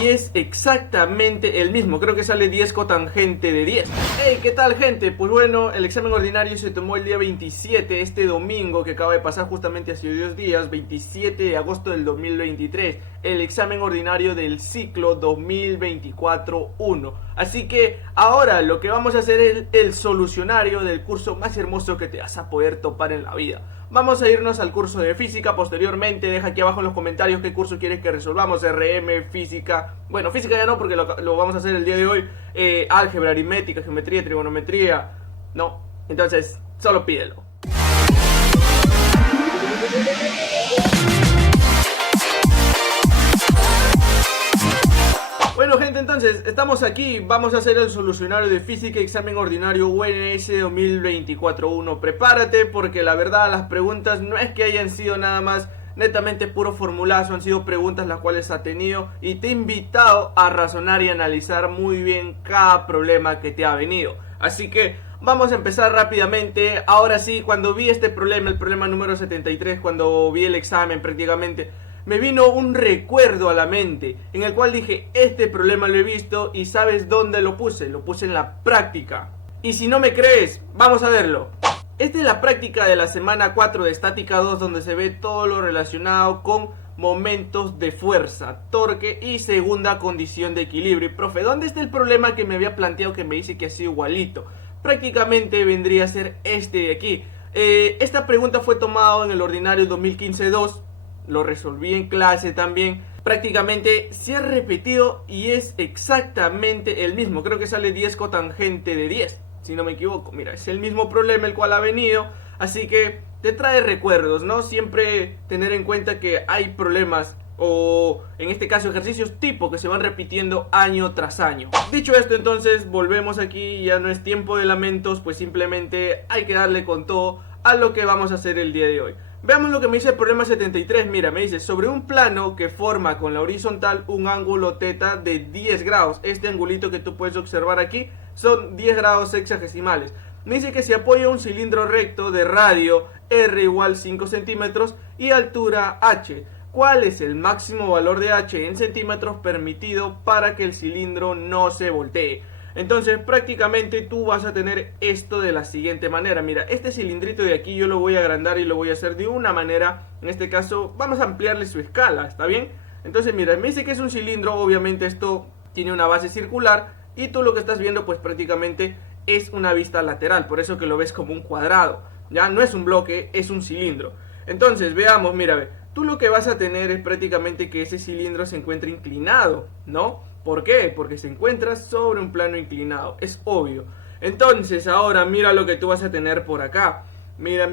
y es exactamente el mismo. Creo que sale 10 cotangente de 10. Hey, ¿qué tal, gente? Pues bueno, el examen ordinario se tomó el día 27, este domingo que acaba de pasar justamente hace 2 días, 27 de agosto del 2023. El examen ordinario del ciclo 2024-1. Así que ahora lo que vamos a hacer es el solucionario del curso más hermoso que te vas a poder topar en la vida. Vamos a irnos al curso de física posteriormente. Deja aquí abajo en los comentarios qué curso quieres que resolvamos. RM, física. Bueno, física ya no, porque lo vamos a hacer el día de hoy. Álgebra, aritmética, geometría, trigonometría. No, entonces solo pídelo. Bueno, gente, entonces estamos aquí, vamos a hacer el solucionario de física, examen ordinario UNS 2024-1. Prepárate, porque la verdad las preguntas no es que hayan sido nada más netamente puro formulazo, han sido preguntas las cuales ha tenido, y te he invitado a razonar y analizar muy bien cada problema que te ha venido. Así que vamos a empezar rápidamente. Ahora sí, cuando vi este problema, el problema número 73, cuando vi el examen prácticamente, me vino un recuerdo a la mente, en el cual dije, este problema lo he visto y ¿sabes dónde lo puse? Lo puse en la práctica. Y si no me crees, vamos a verlo. Esta es la práctica de la semana 4 de estática 2, donde se ve todo lo relacionado con momentos de fuerza, torque y segunda condición de equilibrio. Y profe, ¿dónde está el problema que me había planteado que me dice que ha sido igualito? Prácticamente vendría a ser este de aquí. Esta pregunta fue tomada en el ordinario 2015-2. Lo resolví en clase también. Prácticamente se ha repetido y es exactamente el mismo. Creo que sale 10 cotangente de 10, si no me equivoco. Mira, es el mismo problema el cual ha venido. Así que te trae recuerdos, ¿no? Siempre tener en cuenta que hay problemas, o en este caso ejercicios tipo, que se van repitiendo año tras año. Dicho esto, entonces volvemos aquí. Ya no es tiempo de lamentos, pues simplemente hay que darle con todo a lo que vamos a hacer el día de hoy. Veamos lo que me dice el problema 73. Mira, me dice, sobre un plano que forma con la horizontal un ángulo θ de 10 grados. Este angulito que tú puedes observar aquí son 10 grados sexagesimales. Me dice que se apoya un cilindro recto de radio R igual 5 centímetros y altura h. ¿Cuál es el máximo valor de h en centímetros permitido para que el cilindro no se voltee? Entonces prácticamente tú vas a tener esto de la siguiente manera. Mira, este cilindrito de aquí yo lo voy a agrandar y lo voy a hacer de una manera. En este caso vamos a ampliarle su escala, ¿está bien? Entonces mira, me dice que es un cilindro. Obviamente esto tiene una base circular y tú lo que estás viendo pues prácticamente es una vista lateral. Por eso que lo ves como un cuadrado. Ya no es un bloque, es un cilindro. Entonces veamos, mira, ve, tú lo que vas a tener es prácticamente que ese cilindro se encuentra inclinado, ¿no? ¿Por qué? Porque se encuentra sobre un plano inclinado, es obvio. Entonces ahora mira lo que tú vas a tener por acá. Mira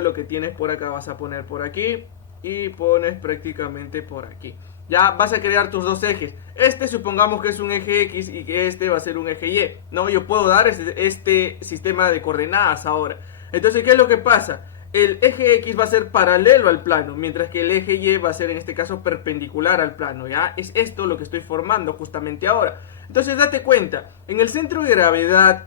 lo que tienes por acá. Vas a poner por aquí y pones prácticamente por aquí. Ya vas a crear tus dos ejes. Este supongamos que es un eje X y que este va a ser un eje Y. No, yo puedo dar este sistema de coordenadas ahora. Entonces, ¿qué es lo que pasa? El eje X va a ser paralelo al plano, mientras que el eje Y va a ser en este caso perpendicular al plano, ¿ya? Es esto lo que estoy formando justamente ahora. Entonces date cuenta, en el centro de gravedad,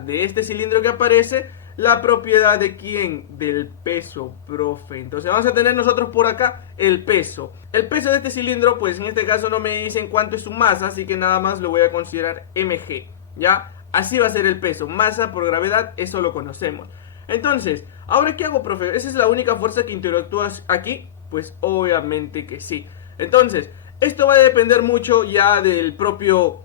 de este cilindro que aparece, la propiedad de ¿quién? Del peso, profe. Entonces vamos a tener nosotros por acá el peso. El peso de este cilindro, pues en este caso no me dicen cuánto es su masa, así que nada más lo voy a considerar mg, ¿ya? Así va a ser el peso, masa por gravedad, eso lo conocemos. Entonces, ¿ahora qué hago, profe? ¿Esa es la única fuerza que interactúa aquí? Pues obviamente que sí. Entonces, esto va a depender mucho ya del propio,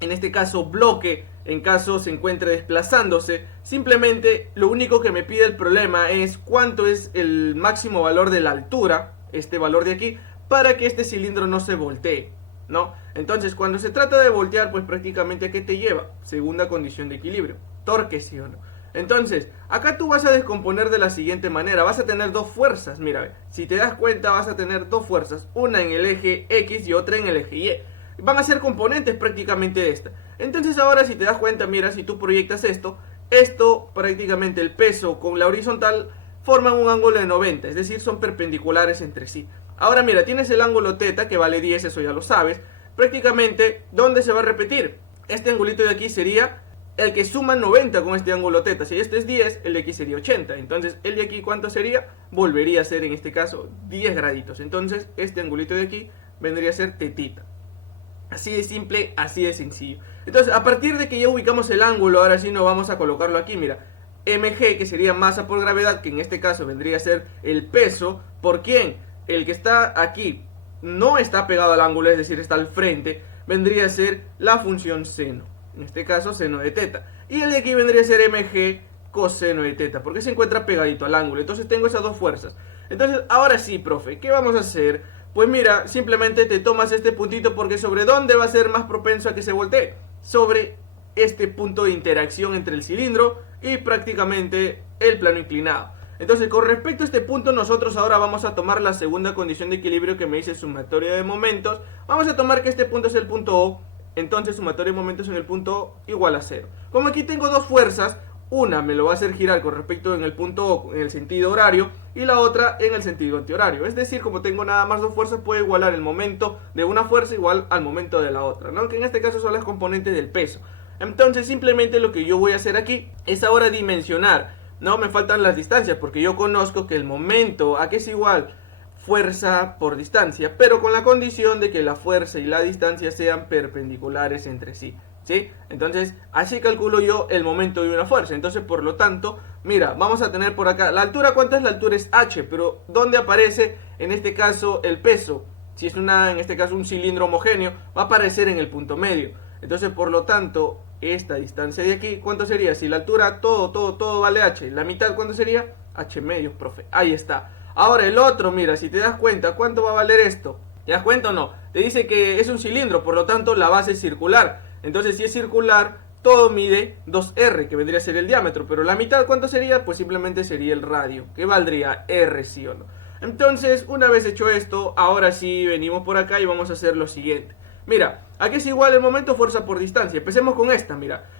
en este caso, bloque, en caso se encuentre desplazándose. Simplemente, lo único que me pide el problema es cuánto es el máximo valor de la altura, este valor de aquí, para que este cilindro no se voltee, ¿no? Entonces, cuando se trata de voltear, pues prácticamente ¿a qué te lleva? Segunda condición de equilibrio, torque, ¿sí o no? Entonces, acá tú vas a descomponer de la siguiente manera. Vas a tener dos fuerzas, mira, si te das cuenta vas a tener dos fuerzas, una en el eje X y otra en el eje Y. Van a ser componentes prácticamente de esta. Entonces ahora si te das cuenta, mira, si tú proyectas esto prácticamente el peso con la horizontal forman un ángulo de 90, es decir, son perpendiculares entre sí. Ahora mira, tienes el ángulo θ que vale 10, eso ya lo sabes. Prácticamente, ¿dónde se va a repetir? Este angulito de aquí sería el que suma 90 con este ángulo θ. Si este es 10, el de aquí sería 80. Entonces, el de aquí, ¿cuánto sería? Volvería a ser, en este caso, 10 graditos. Entonces, este angulito de aquí vendría a ser tetita. Así de simple, así de sencillo. Entonces, a partir de que ya ubicamos el ángulo, ahora sí nos vamos a colocarlo aquí, mira. mg, que sería masa por gravedad, que en este caso vendría a ser el peso. ¿Por quién? El que está aquí no está pegado al ángulo, es decir, está al frente, vendría a ser la función seno. En este caso, seno de teta. Y el de aquí vendría a ser mg coseno de teta, porque se encuentra pegadito al ángulo. Entonces tengo esas dos fuerzas. Entonces, ahora sí, profe, ¿qué vamos a hacer? Pues mira, simplemente te tomas este puntito, porque ¿sobre dónde va a ser más propenso a que se voltee? Sobre este punto de interacción entre el cilindro y prácticamente el plano inclinado. Entonces, con respecto a este punto, nosotros ahora vamos a tomar la segunda condición de equilibrio que me dice sumatoria de momentos. Vamos a tomar que este punto es el punto O. Entonces, sumatoria de momentos en el punto O igual a 0. Como aquí tengo dos fuerzas, una me lo va a hacer girar con respecto en el punto O en el sentido horario y la otra en el sentido antihorario. Es decir, como tengo nada más dos fuerzas, puedo igualar el momento de una fuerza igual al momento de la otra, ¿no? Que en este caso son las componentes del peso. Entonces, simplemente lo que yo voy a hacer aquí es ahora dimensionar. No me faltan las distancias, porque yo conozco que el momento a que es igual fuerza por distancia, pero con la condición de que la fuerza y la distancia sean perpendiculares entre sí, ¿sí? Entonces, así calculo yo el momento de una fuerza. Entonces, por lo tanto, mira, vamos a tener por acá, la altura, ¿cuánto es? La altura es h, pero ¿dónde aparece en este caso el peso? Si es en este caso un cilindro homogéneo, va a aparecer en el punto medio. Entonces, por lo tanto, esta distancia de aquí, ¿cuánto sería? Si la altura, todo vale h, la mitad, ¿cuánto sería? H medios, profe, ahí está. Ahora el otro, mira, si te das cuenta, ¿cuánto va a valer esto? ¿Te das cuenta o no? Te dice que es un cilindro, por lo tanto la base es circular. Entonces, si es circular, todo mide 2r, que vendría a ser el diámetro. Pero la mitad, ¿cuánto sería? Pues simplemente sería el radio, que valdría r, ¿sí o no? Entonces, una vez hecho esto, ahora sí venimos por acá y vamos a hacer lo siguiente. Mira, aquí es igual el momento, fuerza por distancia. Empecemos con esta, mira.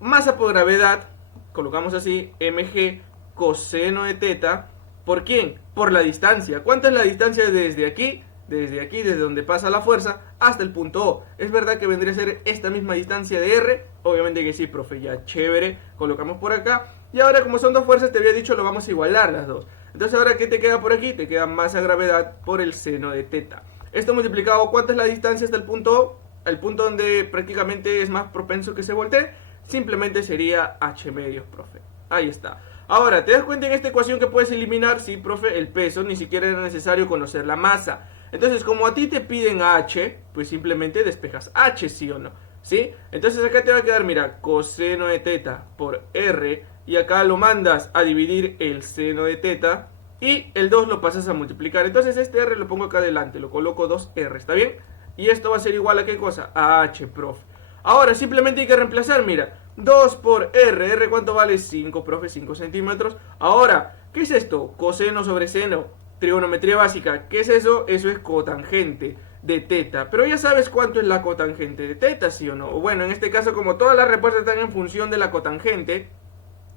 Masa por gravedad, colocamos así, mg coseno de teta. ¿Por quién? Por la distancia. ¿Cuánta es la distancia desde aquí? Desde donde pasa la fuerza, hasta el punto O. ¿Es verdad que vendría a ser esta misma distancia de R? Obviamente que sí, profe, ya chévere. Colocamos por acá. Y ahora, como son dos fuerzas, te había dicho, lo vamos a igualar las dos. Entonces, ahora, ¿qué te queda por aquí? Te queda masa gravedad por el seno de teta. Esto multiplicado, ¿cuánta es la distancia hasta el punto O? El punto donde prácticamente es más propenso que se voltee. Simplemente sería h medios, profe. Ahí está. Ahora, ¿te das cuenta en esta ecuación que puedes eliminar? Sí, profe, el peso, ni siquiera era necesario conocer la masa. Entonces, como a ti te piden h, pues simplemente despejas h, ¿sí o no? ¿Sí? Entonces acá te va a quedar, mira, coseno de teta por r, y acá lo mandas a dividir el seno de teta, y el 2 lo pasas a multiplicar. Entonces este r lo pongo acá adelante, lo coloco 2r, ¿está bien? Y esto va a ser igual a ¿qué cosa? A h, profe. Ahora, simplemente hay que reemplazar, mira, 2 por r, ¿cuánto vale? 5, profe, 5 centímetros. Ahora, ¿qué es esto? Coseno sobre seno, trigonometría básica. ¿Qué es eso? Eso es cotangente de teta. Pero ya sabes cuánto es la cotangente de teta, ¿sí o no? O bueno, en este caso, como todas las respuestas están en función de la cotangente,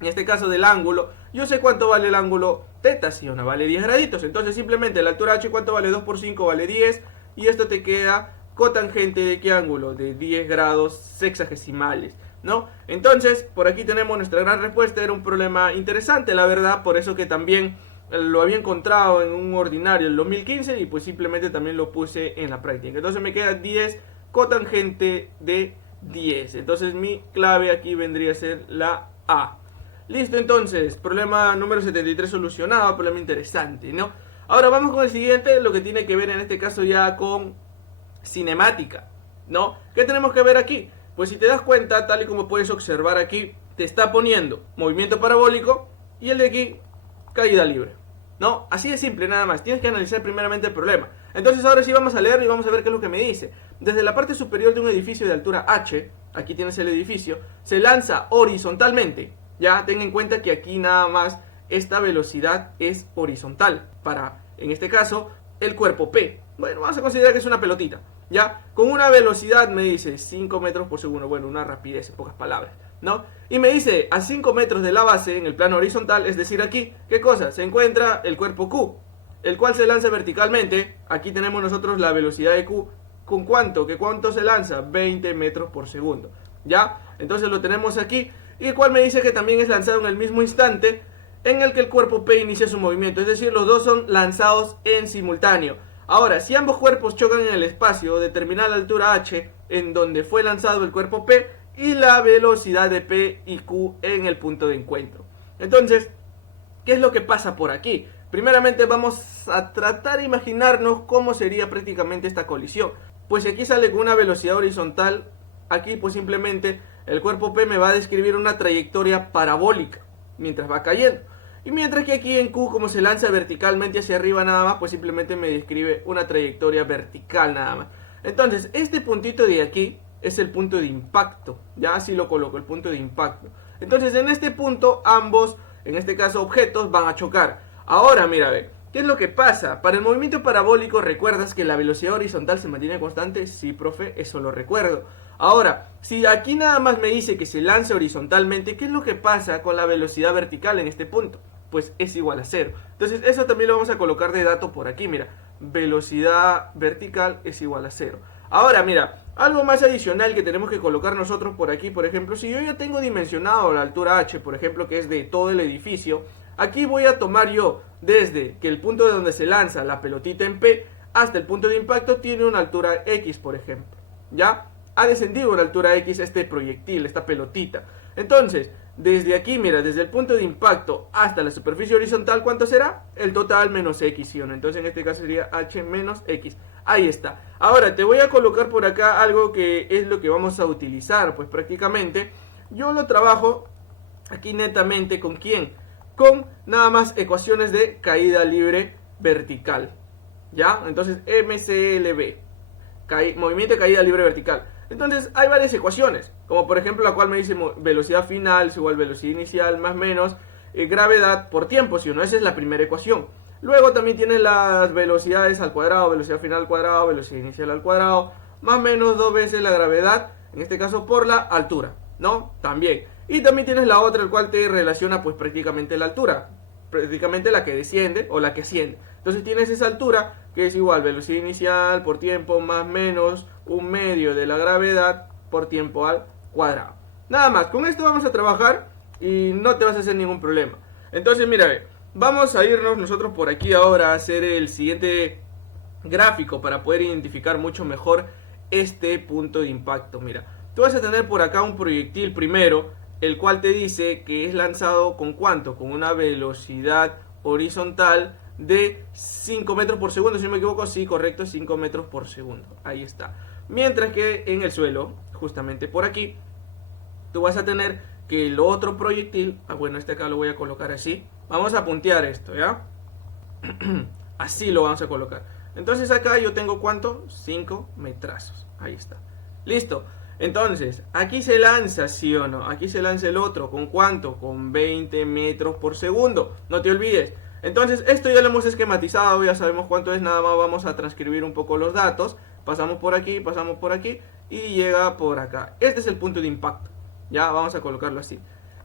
en este caso del ángulo, yo sé cuánto vale el ángulo teta, ¿sí o no? Vale 10 graditos. Entonces, simplemente la altura h, ¿cuánto vale? 2 por 5 vale 10. Y esto te queda cotangente de ¿qué ángulo? De 10 grados sexagesimales, ¿no? Entonces, por aquí tenemos nuestra gran respuesta. Era un problema interesante, la verdad, por eso que también lo había encontrado en un ordinario en 2015 y pues simplemente también lo puse en la práctica. Entonces me queda 10 cotangente de 10. Entonces mi clave aquí vendría a ser la A. Listo, entonces, problema número 73 solucionado, problema interesante, ¿no? Ahora vamos con el siguiente, lo que tiene que ver en este caso ya con cinemática, ¿no? ¿Qué tenemos que ver aquí? Pues si te das cuenta, tal y como puedes observar aquí, te está poniendo movimiento parabólico y el de aquí, caída libre, ¿no? Así de simple, nada más. Tienes que analizar primeramente el problema. Entonces ahora sí vamos a leer y vamos a ver qué es lo que me dice. Desde la parte superior de un edificio de altura h, aquí tienes el edificio, se lanza horizontalmente. Ya ten en cuenta que aquí nada más esta velocidad es horizontal para, en este caso, el cuerpo P. Bueno, vamos a considerar que es una pelotita, ¿ya? Con una velocidad, me dice, 5 metros por segundo. Bueno, una rapidez, en pocas palabras, ¿no? Y me dice, a 5 metros de la base, en el plano horizontal, es decir, aquí, ¿qué cosa? Se encuentra el cuerpo Q, el cual se lanza verticalmente. Aquí tenemos nosotros la velocidad de Q. ¿Con cuánto? ¿Que cuánto se lanza? 20 metros por segundo, ¿ya? Entonces lo tenemos aquí. Y el cual me dice que también es lanzado en el mismo instante en el que el cuerpo P inicia su movimiento. Es decir, los dos son lanzados en simultáneo. Ahora, si ambos cuerpos chocan en el espacio, determina la altura h en donde fue lanzado el cuerpo P y la velocidad de P y Q en el punto de encuentro. Entonces, ¿qué es lo que pasa por aquí? Primeramente vamos a tratar de imaginarnos cómo sería prácticamente esta colisión. Pues si aquí sale con una velocidad horizontal, aquí pues simplemente el cuerpo P me va a describir una trayectoria parabólica mientras va cayendo. Y mientras que aquí en Q, como se lanza verticalmente hacia arriba nada más, pues simplemente me describe una trayectoria vertical nada más. Entonces, este puntito de aquí es el punto de impacto. Ya así lo coloco, el punto de impacto. Entonces, en este punto, ambos, en este caso objetos, van a chocar. Ahora, mira, ve, ¿qué es lo que pasa? Para el movimiento parabólico, ¿recuerdas que la velocidad horizontal se mantiene constante? Sí, profe, eso lo recuerdo. Ahora, si aquí nada más me dice que se lance horizontalmente, ¿qué es lo que pasa con la velocidad vertical en este punto? Pues es igual a 0. Entonces eso también lo vamos a colocar de dato por aquí, mira. Velocidad vertical es igual a 0. Ahora, mira, algo más adicional que tenemos que colocar nosotros por aquí, por ejemplo, si yo ya tengo dimensionado la altura h, por ejemplo, que es de todo el edificio, aquí voy a tomar yo desde que el punto de donde se lanza la pelotita en P hasta el punto de impacto tiene una altura x, por ejemplo. ¿Ya? Ha descendido una altura x este proyectil, esta pelotita. Entonces, desde aquí, mira, desde el punto de impacto hasta la superficie horizontal, ¿cuánto será? El total menos x, ¿sí o no? Entonces en este caso sería h menos x. Ahí está. Ahora te voy a colocar por acá algo que es lo que vamos a utilizar. Pues prácticamente yo lo trabajo aquí netamente ¿con quién? Con nada más ecuaciones de caída libre vertical. ¿Ya? Entonces MCLV, movimiento de caída libre vertical. Entonces hay varias ecuaciones, como por ejemplo la cual me dice velocidad final es igual a velocidad inicial más menos gravedad por tiempo, si o no, esa es la primera ecuación. Luego también tienes las velocidades al cuadrado, velocidad final al cuadrado, velocidad inicial al cuadrado, más menos 2 veces la gravedad, en este caso por la altura, ¿no? También. Y también tienes la otra, el cual te relaciona pues prácticamente la altura, prácticamente la que desciende o la que asciende. Entonces tienes esa altura que es igual velocidad inicial por tiempo más menos un medio de la gravedad por tiempo al cuadrado. Nada más, con esto vamos a trabajar y no te vas a hacer ningún problema. Entonces mira, vamos a irnos nosotros por aquí ahora a hacer el siguiente gráfico para poder identificar mucho mejor este punto de impacto. Mira, tú vas a tener por acá un proyectil primero, el cual te dice que es lanzado con ¿cuánto? Con una velocidad horizontal de 5 metros por segundo, si no me equivoco, sí, correcto, 5 metros por segundo, ahí está. Mientras que en el suelo, justamente por aquí, tú vas a tener que el otro proyectil, bueno, este acá lo voy a colocar así, vamos a puntear esto, ¿ya? Así lo vamos a colocar. Entonces acá yo tengo ¿cuánto? 5 metrazos, ahí está, listo. Entonces, aquí se lanza, ¿sí o no? Aquí se lanza el otro, ¿con cuánto? Con 20 metros por segundo, no te olvides. Entonces, esto ya lo hemos esquematizado, ya sabemos cuánto es, nada más vamos a transcribir un poco los datos. Pasamos por aquí y llega por acá. Este es el punto de impacto. Ya, vamos a colocarlo así.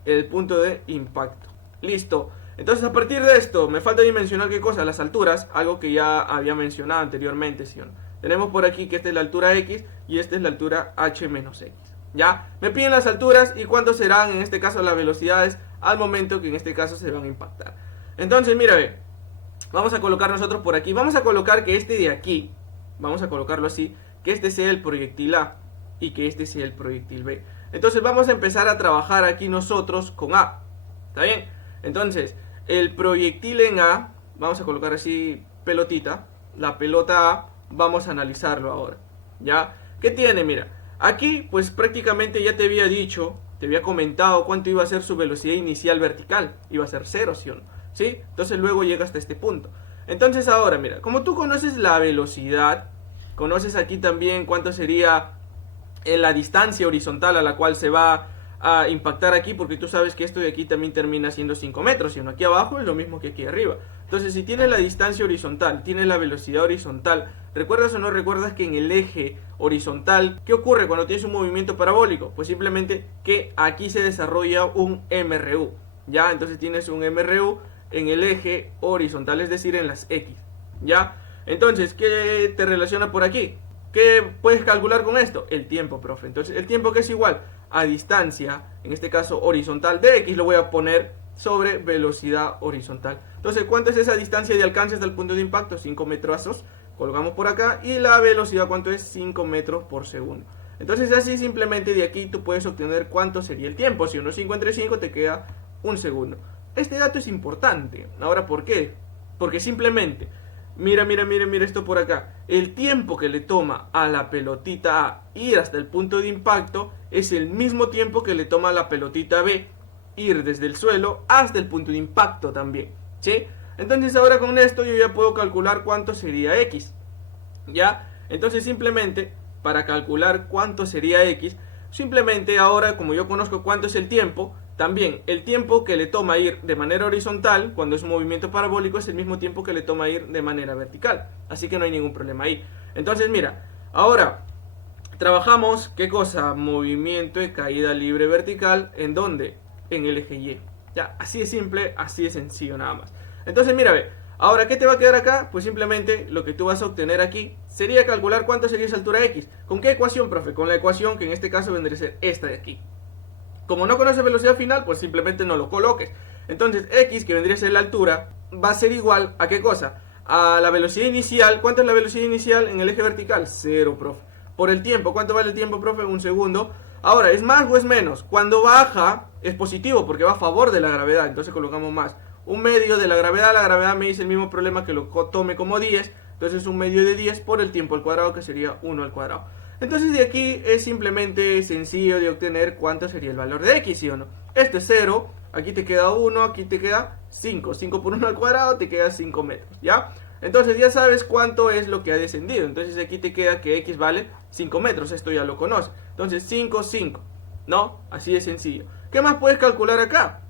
El punto de impacto. Listo. Entonces, a partir de esto, me falta dimensionar qué cosa, las alturas, algo que ya había mencionado anteriormente, ¿sí o no? Tenemos por aquí que esta es la altura X y esta es la altura H menos X. ¿Ya? Me piden las alturas y cuánto serán, en este caso, las velocidades al momento que en este caso se van a impactar. Entonces, mira, vamos a colocar nosotros por aquí. Vamos a colocar que este de aquí, vamos a colocarlo así, que este sea el proyectil A y que este sea el proyectil B. Entonces vamos a empezar a trabajar aquí nosotros con A. ¿Está bien? Entonces, el proyectil en A, vamos a colocar así pelotita, la pelota A, vamos a analizarlo ahora. ¿Ya? ¿Qué tiene? Mira, aquí pues prácticamente ya te había dicho, te había comentado cuánto iba a ser su velocidad inicial vertical. Iba a ser 0, ¿sí o no? ¿Sí? Entonces luego llega hasta este punto. Entonces ahora, mira, como tú conoces la velocidad, conoces aquí también cuánto sería la distancia horizontal a la cual se va a impactar aquí, porque tú sabes que esto de aquí también termina siendo 5 metros, y aquí abajo es lo mismo que aquí arriba. Entonces, si tienes la distancia horizontal, tienes la velocidad horizontal, ¿recuerdas o no recuerdas que en el eje horizontal, qué ocurre cuando tienes un movimiento parabólico? Pues simplemente que aquí se desarrolla un MRU, ¿ya? Entonces tienes un MRU en el eje horizontal, es decir, en las X, ¿ya? Entonces, ¿qué te relaciona por aquí? ¿Qué puedes calcular con esto? El tiempo, profe. Entonces, el tiempo que es igual a distancia, en este caso horizontal de X, lo voy a poner sobre velocidad horizontal. Entonces, ¿cuánto es esa distancia de alcance hasta el punto de impacto? 5 metrazos. colgamos por acá, y la velocidad, ¿cuánto es? 5 metros por segundo. Entonces así simplemente de aquí tú puedes obtener cuánto sería el tiempo. Si uno 5 entre 5 te queda un segundo. Este dato es importante. Ahora, ¿por qué? Porque simplemente, mira esto por acá. El tiempo que le toma a la pelotita A ir hasta el punto de impacto es el mismo tiempo que le toma a la pelotita B ir desde el suelo hasta el punto de impacto también, ¿sí? Entonces ahora con esto yo ya puedo calcular cuánto sería X, ¿ya? Entonces simplemente para calcular cuánto sería X, simplemente ahora como yo conozco cuánto es el tiempo, también el tiempo que le toma ir de manera horizontal cuando es un movimiento parabólico es el mismo tiempo que le toma ir de manera vertical, así que no hay ningún problema ahí. Entonces mira, ahora trabajamos, ¿qué cosa? Movimiento de caída libre vertical, ¿en dónde? En el eje Y. Ya, así de simple, así de sencillo nada más. Entonces mira, ve, ahora ¿qué te va a quedar acá? Pues simplemente lo que tú vas a obtener aquí sería calcular cuánto sería esa altura X. ¿Con qué ecuación, profe? Con la ecuación que en este caso vendría a ser esta de aquí. Como no conoces velocidad final, pues simplemente no lo coloques. Entonces X, que vendría a ser la altura, va a ser igual a ¿qué cosa? A la velocidad inicial. ¿Cuánto es la velocidad inicial en el eje vertical? 0, profe. Por el tiempo, ¿cuánto vale el tiempo, profe? Un segundo. Ahora, ¿es más o es menos? Cuando baja es positivo porque va a favor de la gravedad, entonces colocamos más. Un medio de la gravedad me dice el mismo problema que lo tome como 10, entonces un medio de 10 por el tiempo al cuadrado, que sería 1 al cuadrado. Entonces de aquí es simplemente sencillo de obtener cuánto sería el valor de X, ¿sí o no? Este es 0, aquí te queda 1, aquí te queda 5. 5 por 1 al cuadrado te queda 5 metros, ¿ya? Entonces ya sabes cuánto es lo que ha descendido. Entonces aquí te queda que X vale 5 metros, esto ya lo conoces. Entonces 5, 5, ¿no? Así de sencillo. ¿Qué más puedes calcular acá?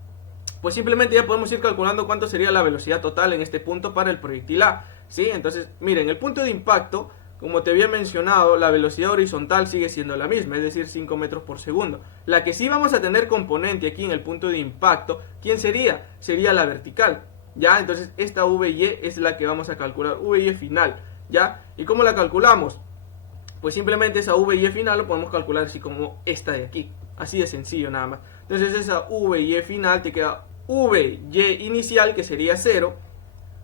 Pues simplemente ya podemos ir calculando cuánto sería la velocidad total en este punto para el proyectil A, ¿sí? Entonces, miren, el punto de impacto, como te había mencionado, la velocidad horizontal sigue siendo la misma, es decir, 5 metros por segundo. La que sí vamos a tener componente aquí en el punto de impacto, ¿quién sería? Sería la vertical, ¿ya? Entonces, esta VY es la que vamos a calcular, VY final, ¿ya? ¿Y cómo la calculamos? Pues simplemente esa VY final lo podemos calcular así como esta de aquí, así de sencillo nada más. Entonces, esa VY final te queda VY inicial, que sería 0.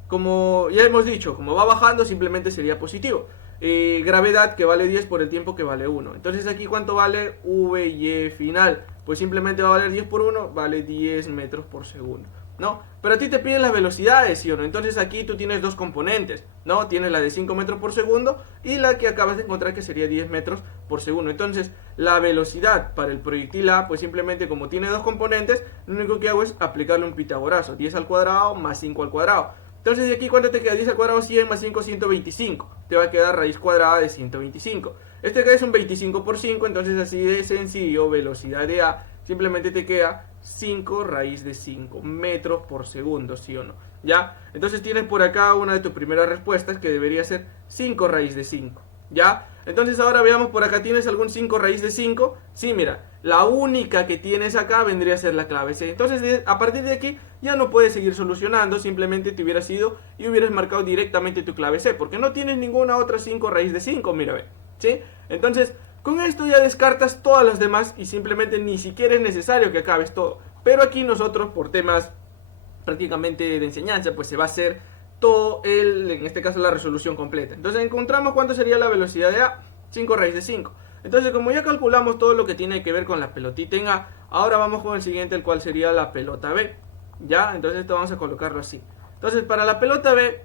Como ya hemos dicho, como va bajando simplemente sería positivo. Gravedad, que vale 10 por el tiempo, que vale 1. Entonces aquí ¿cuánto vale VY final? Pues simplemente va a valer 10 por 1, vale 10 metros por segundo, ¿no? Pero a ti te piden las velocidades, ¿sí o no? Entonces aquí tú tienes dos componentes, ¿no? Tienes la de 5 metros por segundo y la que acabas de encontrar, que sería 10 metros por segundo. Entonces la velocidad para el proyectil A, pues simplemente como tiene dos componentes, lo único que hago es aplicarle un pitagorazo, 10 al cuadrado más 5 al cuadrado. Entonces de aquí ¿cuánto te queda? 10 al cuadrado, 100 más 5, 125. Te va a quedar raíz cuadrada de 125. Este acá es un 25 por 5, entonces así de sencillo, velocidad de A, simplemente te queda 5 raíz de 5 metros por segundo, ¿sí o no? ¿Ya? Entonces tienes por acá una de tus primeras respuestas, que debería ser 5 raíz de 5, ¿ya? Entonces ahora veamos por acá, ¿tienes algún 5 raíz de 5? Sí, mira, la única que tienes acá vendría a ser la clave C. Entonces a partir de aquí ya no puedes seguir solucionando, simplemente te hubieras ido y hubieras marcado directamente tu clave C, porque no tienes ninguna otra 5 raíz de 5, mira, ve, ¿sí? Entonces con esto ya descartas todas las demás y simplemente ni siquiera es necesario que acabes todo. Pero aquí nosotros, por temas prácticamente de enseñanza, pues se va a hacer todo en este caso la resolución completa. Entonces encontramos cuánto sería la velocidad de A, 5 raíz de 5. Entonces como ya calculamos todo lo que tiene que ver con la pelotita en A, ahora vamos con el siguiente, el cual sería la pelota B. ¿Ya? Entonces esto vamos a colocarlo así. Entonces para la pelota B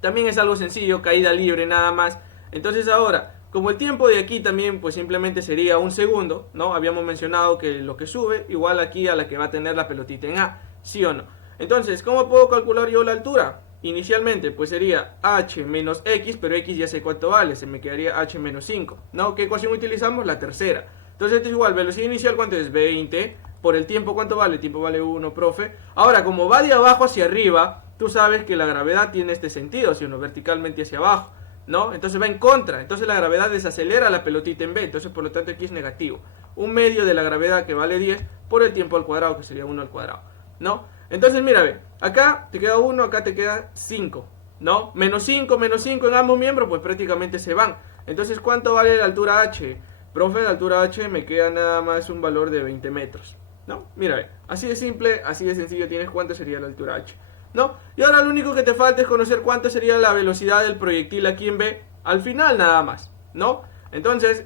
también es algo sencillo, caída libre nada más. Entonces ahora, como el tiempo de aquí también pues simplemente sería un segundo, ¿no? Habíamos mencionado que lo que sube igual aquí a la que va a tener la pelotita en A, ¿sí o no? Entonces, ¿cómo puedo calcular yo la altura? Inicialmente pues sería h menos x, pero x ya sé cuánto vale, se me quedaría h menos 5, ¿no? ¿Qué ecuación utilizamos? La tercera. Entonces esto es igual, velocidad inicial, ¿cuánto es? 20, por el tiempo, ¿cuánto vale? El tiempo vale 1, profe. Ahora, como va de abajo hacia arriba, tú sabes que la gravedad tiene este sentido, ¿sí o no? Verticalmente hacia abajo, ¿no? Entonces va en contra, entonces la gravedad desacelera la pelotita en B, entonces por lo tanto aquí es negativo. Un medio de la gravedad, que vale 10, por el tiempo al cuadrado, que sería 1 al cuadrado, ¿no? Entonces mira, ve, acá te queda 1, acá te queda 5, ¿no? Menos 5 en ambos miembros, pues prácticamente se van. Entonces, ¿cuánto vale la altura h? Profe, la altura h me queda nada más un valor de 20 metros, ¿no? Mira, ve, así de simple, así de sencillo tienes cuánto sería la altura h. ¿no? Y ahora lo único que te falta es conocer cuánto sería la velocidad del proyectil aquí en B al final nada más, ¿no? Entonces,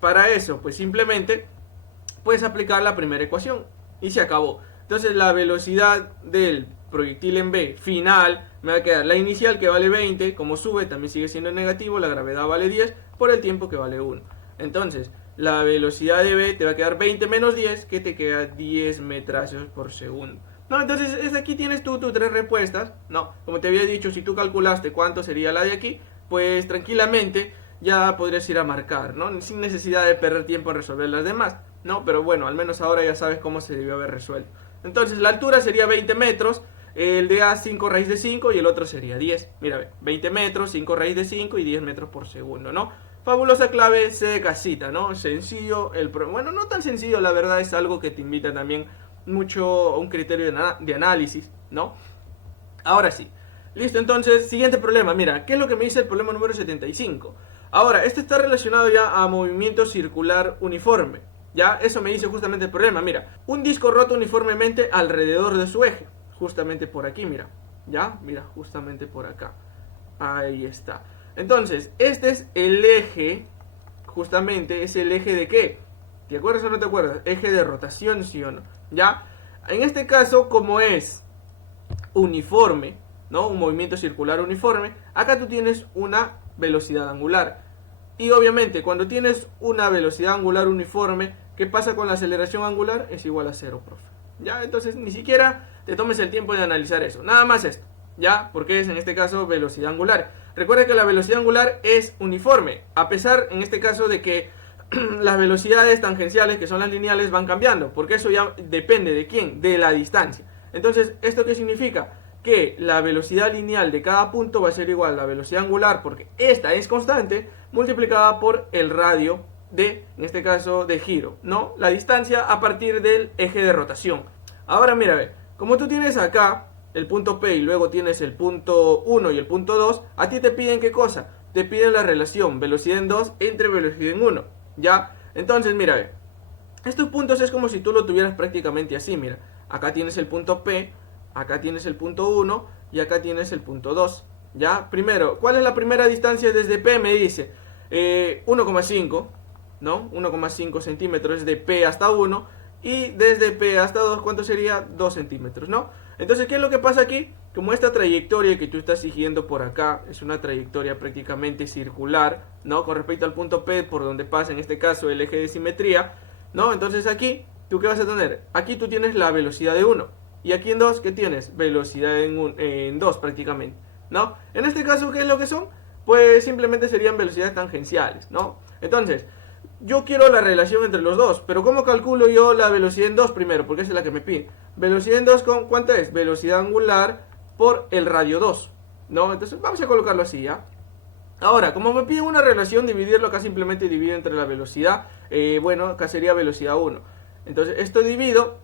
para eso, pues simplemente puedes aplicar la primera ecuación y se acabó. Entonces la velocidad del proyectil en B final me va a quedar la inicial, que vale 20, como sube también sigue siendo negativo, la gravedad vale 10 por el tiempo, que vale 1. Entonces la velocidad de B te va a quedar 20 menos 10, que te queda 10 metros por segundo. No, entonces desde aquí tienes tú tus tres respuestas, ¿no? Como te había dicho, si tú calculaste cuánto sería la de aquí, pues tranquilamente ya podrías ir a marcar, ¿no? Sin necesidad de perder tiempo en resolver las demás, ¿no? Pero bueno, al menos ahora ya sabes cómo se debió haber resuelto. Entonces la altura sería 20 metros, el de A 5 raíz de 5 y el otro sería 10. Mira, 20 metros, 5 raíz de 5 y 10 metros por segundo, ¿no? Fabulosa clave C de casita, ¿no? Sencillo, bueno, no tan sencillo, la verdad es algo que te invita también mucho a un criterio de análisis, ¿no? Ahora sí. Listo, entonces, siguiente problema. Mira, ¿qué es lo que me dice el problema número 75? Ahora, este está relacionado ya a movimiento circular uniforme. Ya, eso me dice justamente el problema. Mira, un disco roto uniformemente alrededor de su eje. Justamente por aquí, mira. Ya, mira, justamente por acá. Ahí está. Entonces, este es el eje. Justamente, ¿es el eje de qué? ¿Te acuerdas o no te acuerdas? Eje de rotación, ¿sí o no? Ya, en este caso, como es uniforme, ¿no? Un movimiento circular uniforme, acá tú tienes una velocidad angular. Y obviamente, cuando tienes una velocidad angular uniforme, ¿qué pasa con la aceleración angular? Es igual a 0, profe. ¿Ya? Entonces, ni siquiera te tomes el tiempo de analizar eso. Nada más esto, ¿ya? Porque es, en este caso, velocidad angular. Recuerda que la velocidad angular es uniforme, a pesar, en este caso, de que las velocidades tangenciales, que son las lineales, van cambiando. Porque eso ya depende de quién, de la distancia. Entonces, ¿esto qué significa? Que la velocidad lineal de cada punto va a ser igual a la velocidad angular, porque esta es constante, multiplicada por el radio de, en este caso, de giro, ¿no? La distancia a partir del eje de rotación. Ahora mira, ve, como tú tienes acá el punto P y luego tienes el punto 1 y el punto 2, a ti te piden ¿qué cosa? Te piden la relación velocidad en 2 entre velocidad en 1, ¿ya? Entonces mira, ve, estos puntos es como si tú lo tuvieras prácticamente así, mira. Acá tienes el punto P, acá tienes el punto 1 y acá tienes el punto 2. ¿Ya? Primero, ¿cuál es la primera distancia desde P? Me dice 1,5, ¿no? 1,5 centímetros de P hasta 1. Y desde P hasta 2, ¿cuánto sería? 2 centímetros, ¿no? Entonces, ¿qué es lo que pasa aquí? Como esta trayectoria que tú estás siguiendo por acá es una trayectoria prácticamente circular, ¿no? Con respecto al punto P, por donde pasa en este caso el eje de simetría, ¿no? Entonces aquí, ¿tú qué vas a tener? Aquí tú tienes la velocidad de 1. Y aquí en 2, ¿qué tienes? Velocidad en 2 prácticamente, ¿no? En este caso, ¿qué es lo que son? Pues simplemente serían velocidades tangenciales, ¿no? Entonces, yo quiero la relación entre los dos, pero ¿cómo calculo yo la velocidad en 2 primero? Porque esa es la que me pide. Velocidad en 2, ¿cuánto es? Velocidad angular por el radio 2, ¿no? Entonces vamos a colocarlo así, ¿ya? Ahora, como me pide una relación, dividirlo acá simplemente divido entre la velocidad, bueno, acá sería velocidad 1. Entonces, esto divido,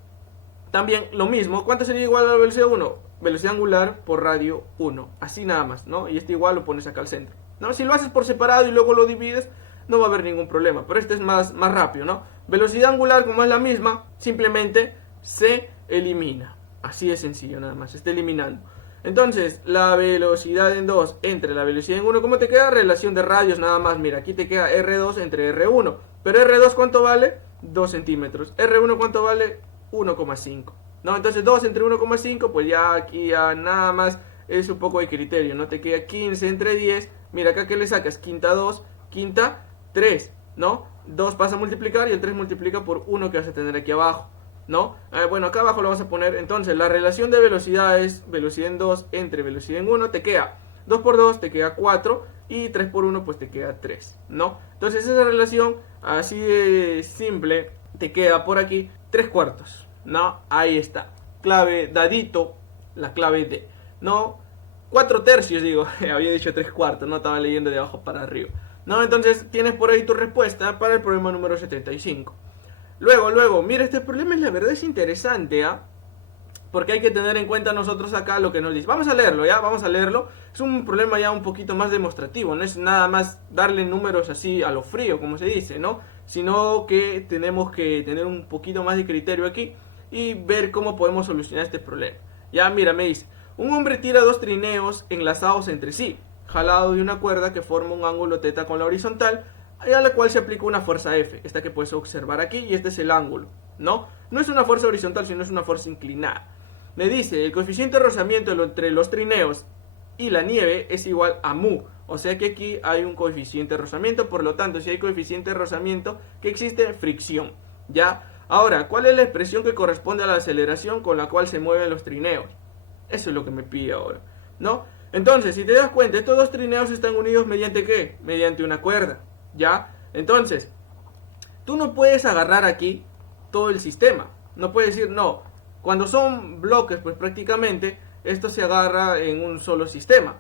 también lo mismo, ¿cuánto sería igual a la velocidad 1? Velocidad angular por radio 1, así nada más, ¿no? Y este igual lo pones acá al centro, ¿no? Si lo haces por separado y luego lo divides, no va a haber ningún problema, pero este es más rápido, ¿no? Velocidad angular, como es la misma, simplemente se elimina, así de sencillo nada más, se está eliminando. Entonces, la velocidad en 2 entre la velocidad en 1, ¿cómo te queda? Relación de radios nada más, mira, aquí te queda R2 entre R1, pero R2 ¿cuánto vale? 2 centímetros, R1 ¿cuánto vale? 1,5, ¿no? Entonces 2 entre 1,5, pues ya aquí ya nada más es un poco de criterio, ¿no? Te queda 15 entre 10, mira acá que le sacas, quinta 2, quinta 3, ¿no? 2 pasa a multiplicar y el 3 multiplica por 1 que vas a tener aquí abajo, ¿no? Bueno, acá abajo lo vamos a poner, entonces la relación de velocidad es velocidad en 2 entre velocidad en 1, te queda 2 por 2, te queda 4 y 3 por 1 pues te queda 3, ¿no? Entonces esa relación así de simple te queda por aquí 3 cuartos, ¿no? Ahí está, clave dadito, la clave D, ¿no? 4 tercios digo, había dicho 3 cuartos, no estaba leyendo de abajo para arriba, ¿no? Entonces tienes por ahí tu respuesta para el problema número 75. Luego, mira, este problema la verdad es interesante, ¿ah? Porque hay que tener en cuenta nosotros acá lo que nos dice. Vamos a leerlo, ¿ya? Vamos a leerlo. Es un problema ya un poquito más demostrativo, no es nada más darle números así a lo frío, como se dice, ¿no? Sino que tenemos que tener un poquito más de criterio aquí y ver cómo podemos solucionar este problema. Ya, mira, me dice, Un hombre tira dos trineos enlazados entre sí, jalado de una cuerda que forma un ángulo θ con la horizontal, a la cual se aplica una fuerza F, esta que puedes observar aquí, y este es el ángulo, ¿no? No es una fuerza horizontal, sino es una fuerza inclinada. Me dice, el coeficiente de rozamiento entre los trineos y la nieve es igual a mu, o sea que aquí hay un coeficiente de rozamiento, por lo tanto, si hay coeficiente de rozamiento, ¿qué existe? Fricción, ¿ya? Ahora, ¿cuál es la expresión que corresponde a la aceleración con la cual se mueven los trineos? Eso es lo que me pide ahora, ¿no? Entonces, si te das cuenta, estos dos trineos están unidos mediante ¿qué? Mediante una cuerda, ¿ya? Entonces, tú no puedes agarrar aquí todo el sistema, no puedes decir, no, cuando son bloques, pues prácticamente esto se agarra en un solo sistema,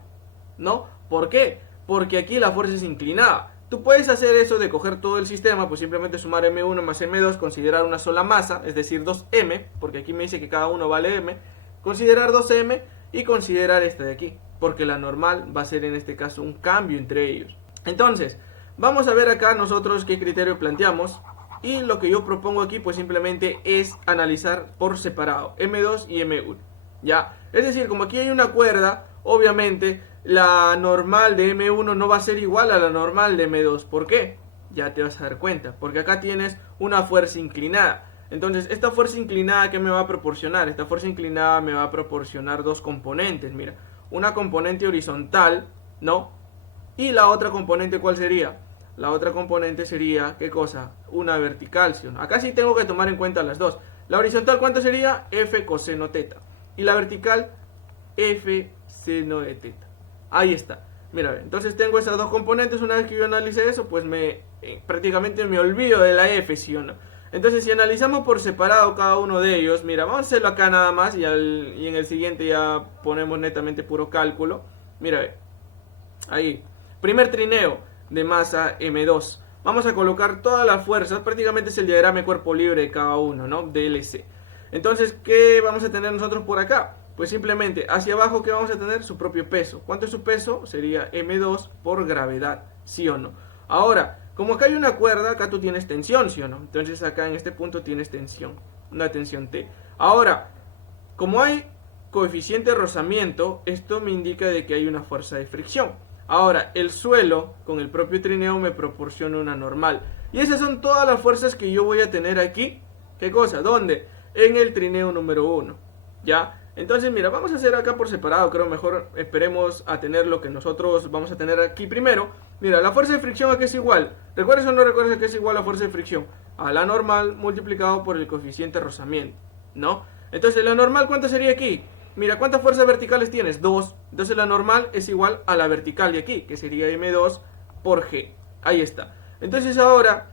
¿no? ¿Por qué? Porque aquí la fuerza es inclinada. Tú puedes hacer eso de coger todo el sistema, pues simplemente sumar M1 más M2, considerar una sola masa, es decir, 2M, porque aquí me dice que cada uno vale M, considerar 2M y considerar esta de aquí, porque la normal va a ser en este caso un cambio entre ellos. Entonces, vamos a ver acá nosotros qué criterio planteamos, y lo que yo propongo aquí pues simplemente es analizar por separado M2 y M1, ¿ya? Es decir, como aquí hay una cuerda, obviamente la normal de M1 no va a ser igual a la normal de M2. ¿Por qué? Ya te vas a dar cuenta, porque acá tienes una fuerza inclinada. Entonces, esta fuerza inclinada, ¿qué me va a proporcionar? Esta fuerza inclinada me va a proporcionar dos componentes, mira. Una componente horizontal, ¿no? Y la otra componente, ¿cuál sería? La otra componente sería, ¿qué cosa? Una vertical, ¿sí? Acá sí tengo que tomar en cuenta las dos. La horizontal, ¿cuánto sería? F coseno θ. Y la vertical, F seno de θ. Ahí está. Mira, entonces tengo esas dos componentes. Una vez que yo analice eso, pues prácticamente me olvido de la F, ¿sí o no? Entonces, si analizamos por separado cada uno de ellos, mira, vamos a hacerlo acá nada más y en el siguiente ya ponemos netamente puro cálculo. Mira, ahí. Primer trineo de masa M2. Vamos a colocar todas las fuerzas, prácticamente es el diagrama de cuerpo libre de cada uno, ¿no? De LC. Entonces, ¿qué vamos a tener nosotros por acá? Pues simplemente hacia abajo, ¿qué vamos a tener? Su propio peso. ¿Cuánto es su peso? Sería M2 por gravedad, ¿sí o no? Ahora, como acá hay una cuerda, acá tú tienes tensión, ¿sí o no? Entonces acá en este punto tienes tensión, una tensión T. Ahora, como hay coeficiente de rozamiento, esto me indica de que hay una fuerza de fricción. Ahora, el suelo con el propio trineo me proporciona una normal. Y esas son todas las fuerzas que yo voy a tener aquí. ¿Qué cosa? ¿Dónde? En el trineo número 1. ¿Ya? Entonces, mira, vamos a hacer acá por separado. Creo mejor esperemos a tener lo que nosotros vamos a tener aquí primero. Mira, la fuerza de fricción aquí es igual. ¿Recuerdas o no recuerdas que es igual a fuerza de fricción? A la normal multiplicado por el coeficiente de rozamiento, ¿no? Entonces, la normal, ¿cuánto sería aquí? Mira, ¿cuántas fuerzas verticales tienes? 2. Entonces la normal es igual a la vertical de aquí, que sería M2 por G. Ahí está. Entonces ahora,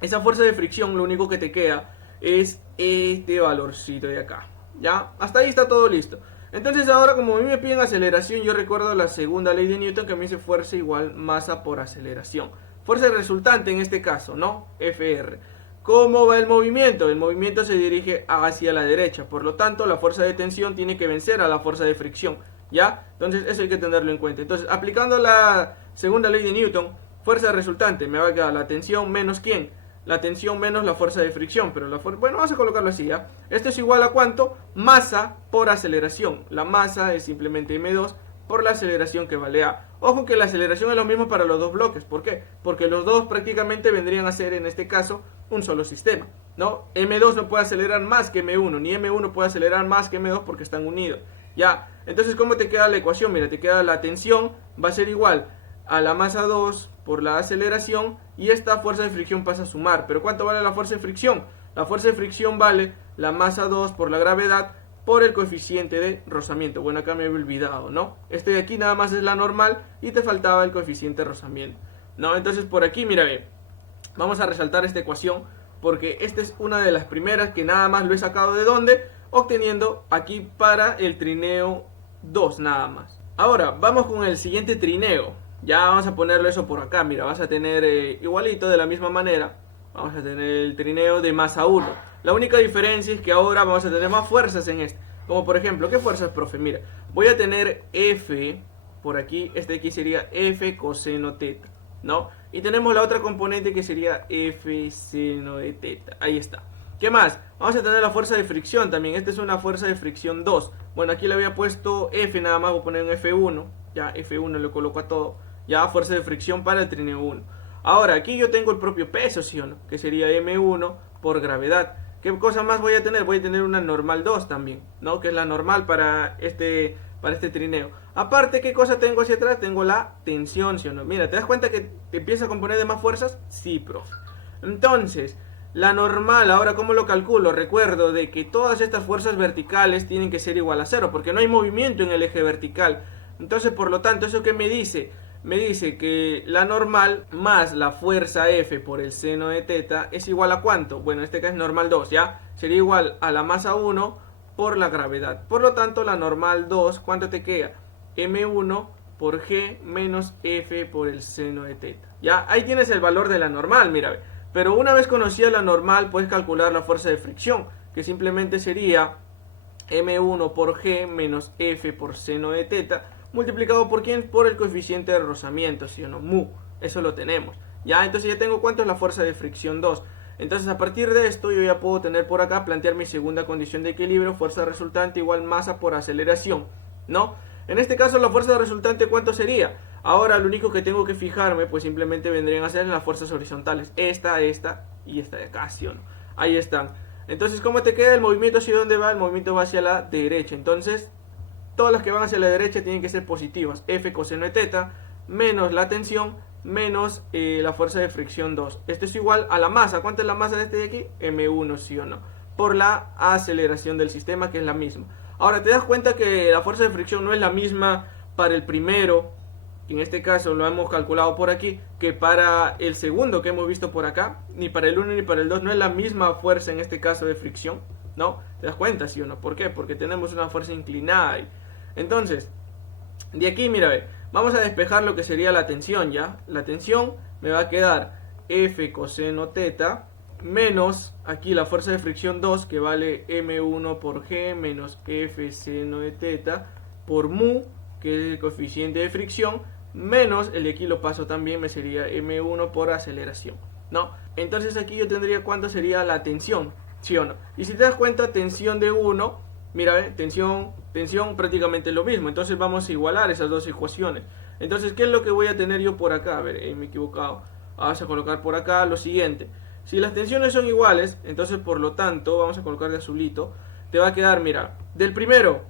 esa fuerza de fricción, lo único que te queda es este valorcito de acá. ¿Ya? Hasta ahí está todo listo. Entonces ahora, como a mí me piden aceleración, yo recuerdo la segunda ley de Newton, que me dice fuerza igual masa por aceleración. Fuerza resultante en este caso, ¿no? Fr. ¿Cómo va el movimiento? El movimiento se dirige hacia la derecha, por lo tanto la fuerza de tensión tiene que vencer a la fuerza de fricción, ¿ya? Entonces eso hay que tenerlo en cuenta. Entonces, aplicando la segunda ley de Newton, fuerza resultante, me va a quedar la tensión menos ¿quién? La tensión menos la fuerza de fricción, pero bueno, vamos a colocarlo así, ¿ya? Esto es igual a ¿cuánto? Masa por aceleración. La masa es simplemente M2 por la aceleración que vale A. Ojo que la aceleración es lo mismo para los dos bloques. ¿Por qué? Porque los dos prácticamente vendrían a ser, en este caso, un solo sistema, ¿no? M2 no puede acelerar más que M1, ni M1 puede acelerar más que M2 porque están unidos, ¿ya? Entonces, ¿cómo te queda la ecuación? Mira, te queda la tensión, va a ser igual a la masa 2 por la aceleración, y esta fuerza de fricción pasa a sumar. ¿Pero cuánto vale la fuerza de fricción? La fuerza de fricción vale la masa 2 por la gravedad por el coeficiente de rozamiento. Bueno, acá me había olvidado, ¿no? Este de aquí nada más es la normal y te faltaba el coeficiente de rozamiento, ¿no? Entonces por aquí, mira, ve, vamos a resaltar esta ecuación porque esta es una de las primeras que nada más lo he sacado de ¿dónde? Obteniendo aquí para el trineo 2 nada más. Ahora, vamos con el siguiente trineo. Ya vamos a ponerlo eso por acá, mira, vas a tener igualito de la misma manera. Vamos a tener el trineo de masa 1. La única diferencia es que ahora vamos a tener más fuerzas en este. Como por ejemplo, ¿qué fuerzas, profe? Mira, voy a tener F por aquí. Este de aquí sería F coseno θ, ¿no? Y tenemos la otra componente que sería F seno de θ. Ahí está. ¿Qué más? Vamos a tener la fuerza de fricción también. Esta es una fuerza de fricción 2. Bueno, aquí le había puesto F nada más, voy a poner un F1. Ya, F1 le coloco a todo. Ya, fuerza de fricción para el trineo 1. Ahora, aquí yo tengo el propio peso, ¿sí o no? Que sería M1 por gravedad. ¿Qué cosa más voy a tener? Voy a tener una normal 2 también, ¿no? Que es la normal para este trineo. Aparte, ¿qué cosa tengo hacia atrás? Tengo la tensión, ¿sí o no? Mira, ¿te das cuenta que te empieza a componer de más fuerzas? Sí, profe. Entonces, la normal, ahora ¿cómo lo calculo? Recuerdo de que todas estas fuerzas verticales tienen que ser igual a 0, porque no hay movimiento en el eje vertical. Entonces, por lo tanto, ¿eso qué me dice? Me dice que la normal más la fuerza F por el seno de teta es igual a ¿cuánto? Bueno, en este caso es normal 2, ¿ya? Sería igual a la masa 1 por la gravedad. Por lo tanto, la normal 2, ¿cuánto te queda? M1 por G menos F por el seno de teta. ¿Ya? Ahí tienes el valor de la normal, mira. Pero una vez conocida la normal, puedes calcular la fuerza de fricción, que simplemente sería M1 por G menos F por seno de teta, multiplicado por ¿quién? Por el coeficiente de rozamiento, ¿sí o no? Mu. Eso lo tenemos. Ya, entonces ya tengo cuánto es la fuerza de fricción 2. Entonces a partir de esto yo ya puedo tener por acá, plantear mi segunda condición de equilibrio, fuerza resultante igual masa por aceleración, ¿no? En este caso la fuerza resultante ¿cuánto sería? Ahora lo único que tengo que fijarme pues simplemente vendrían a ser las fuerzas horizontales. Esta y esta de acá, ¿sí o no? Ahí están. Entonces ¿cómo te queda el movimiento? ¿Hacia dónde va? El movimiento va hacia la derecha. Entonces todas las que van hacia la derecha tienen que ser positivas. F coseno de teta menos la tensión menos la fuerza de fricción 2. Esto es igual a la masa. ¿Cuánto es la masa de este de aquí? M1, ¿sí o no? Por la aceleración del sistema, que es la misma. Ahora, ¿te das cuenta que la fuerza de fricción no es la misma para el primero, en este caso lo hemos calculado por aquí, que para el segundo que hemos visto por acá? Ni para el 1 ni para el 2 no es la misma fuerza en este caso de fricción, ¿no? ¿Te das cuenta, sí o no? ¿Por qué? Porque tenemos una fuerza inclinada ahí. Entonces, de aquí, mira, vamos a despejar lo que sería la tensión, ¿ya? La tensión me va a quedar F coseno teta menos aquí la fuerza de fricción 2, que vale M1 por G menos F seno de teta por mu, que es el coeficiente de fricción, menos el de aquí lo paso también, me sería M1 por aceleración, ¿no? Entonces aquí yo tendría cuánto sería la tensión, ¿sí o no? Y si te das cuenta, tensión de 1, mira, tensión prácticamente lo mismo. Entonces vamos a igualar esas dos ecuaciones. Entonces, ¿qué es lo que voy a tener yo por acá? A ver, me he equivocado. Vamos a colocar por acá lo siguiente. Si las tensiones son iguales, entonces por lo tanto, vamos a colocar de azulito, te va a quedar, mira, del primero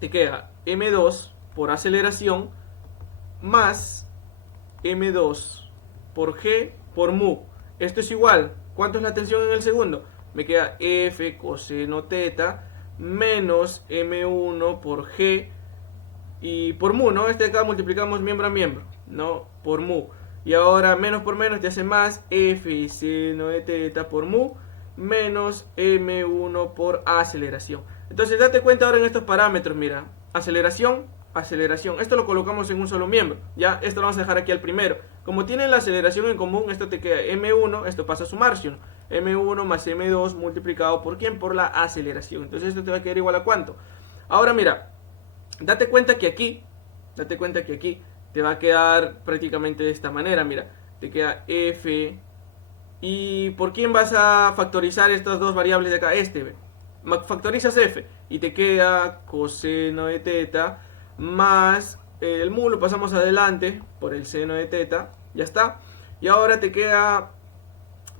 te queda M2 por aceleración más M2 por G por mu. Esto es igual. ¿Cuánto es la tensión en el segundo? Me queda F coseno teta menos M1 por G y por mu, ¿no? Este acá multiplicamos miembro a miembro, ¿no? Por mu. Y ahora menos por menos te hace más F seno de teta por mu menos M1 por aceleración. Entonces date cuenta ahora en estos parámetros, mira. Aceleración, aceleración. Esto lo colocamos en un solo miembro, ¿ya? Esto lo vamos a dejar aquí al primero. Como tienen la aceleración en común, esto te queda M1, esto pasa a sumarse, ¿no? M1 más M2 multiplicado por ¿quién? Por la aceleración. Entonces esto te va a quedar igual a ¿cuánto? Ahora mira, date cuenta que aquí te va a quedar prácticamente de esta manera, mira. Te queda F y ¿por quién vas a factorizar estas dos variables de acá? Factorizas F y te queda coseno de teta más el mu lo pasamos adelante por el seno de teta, ya está. Y ahora te queda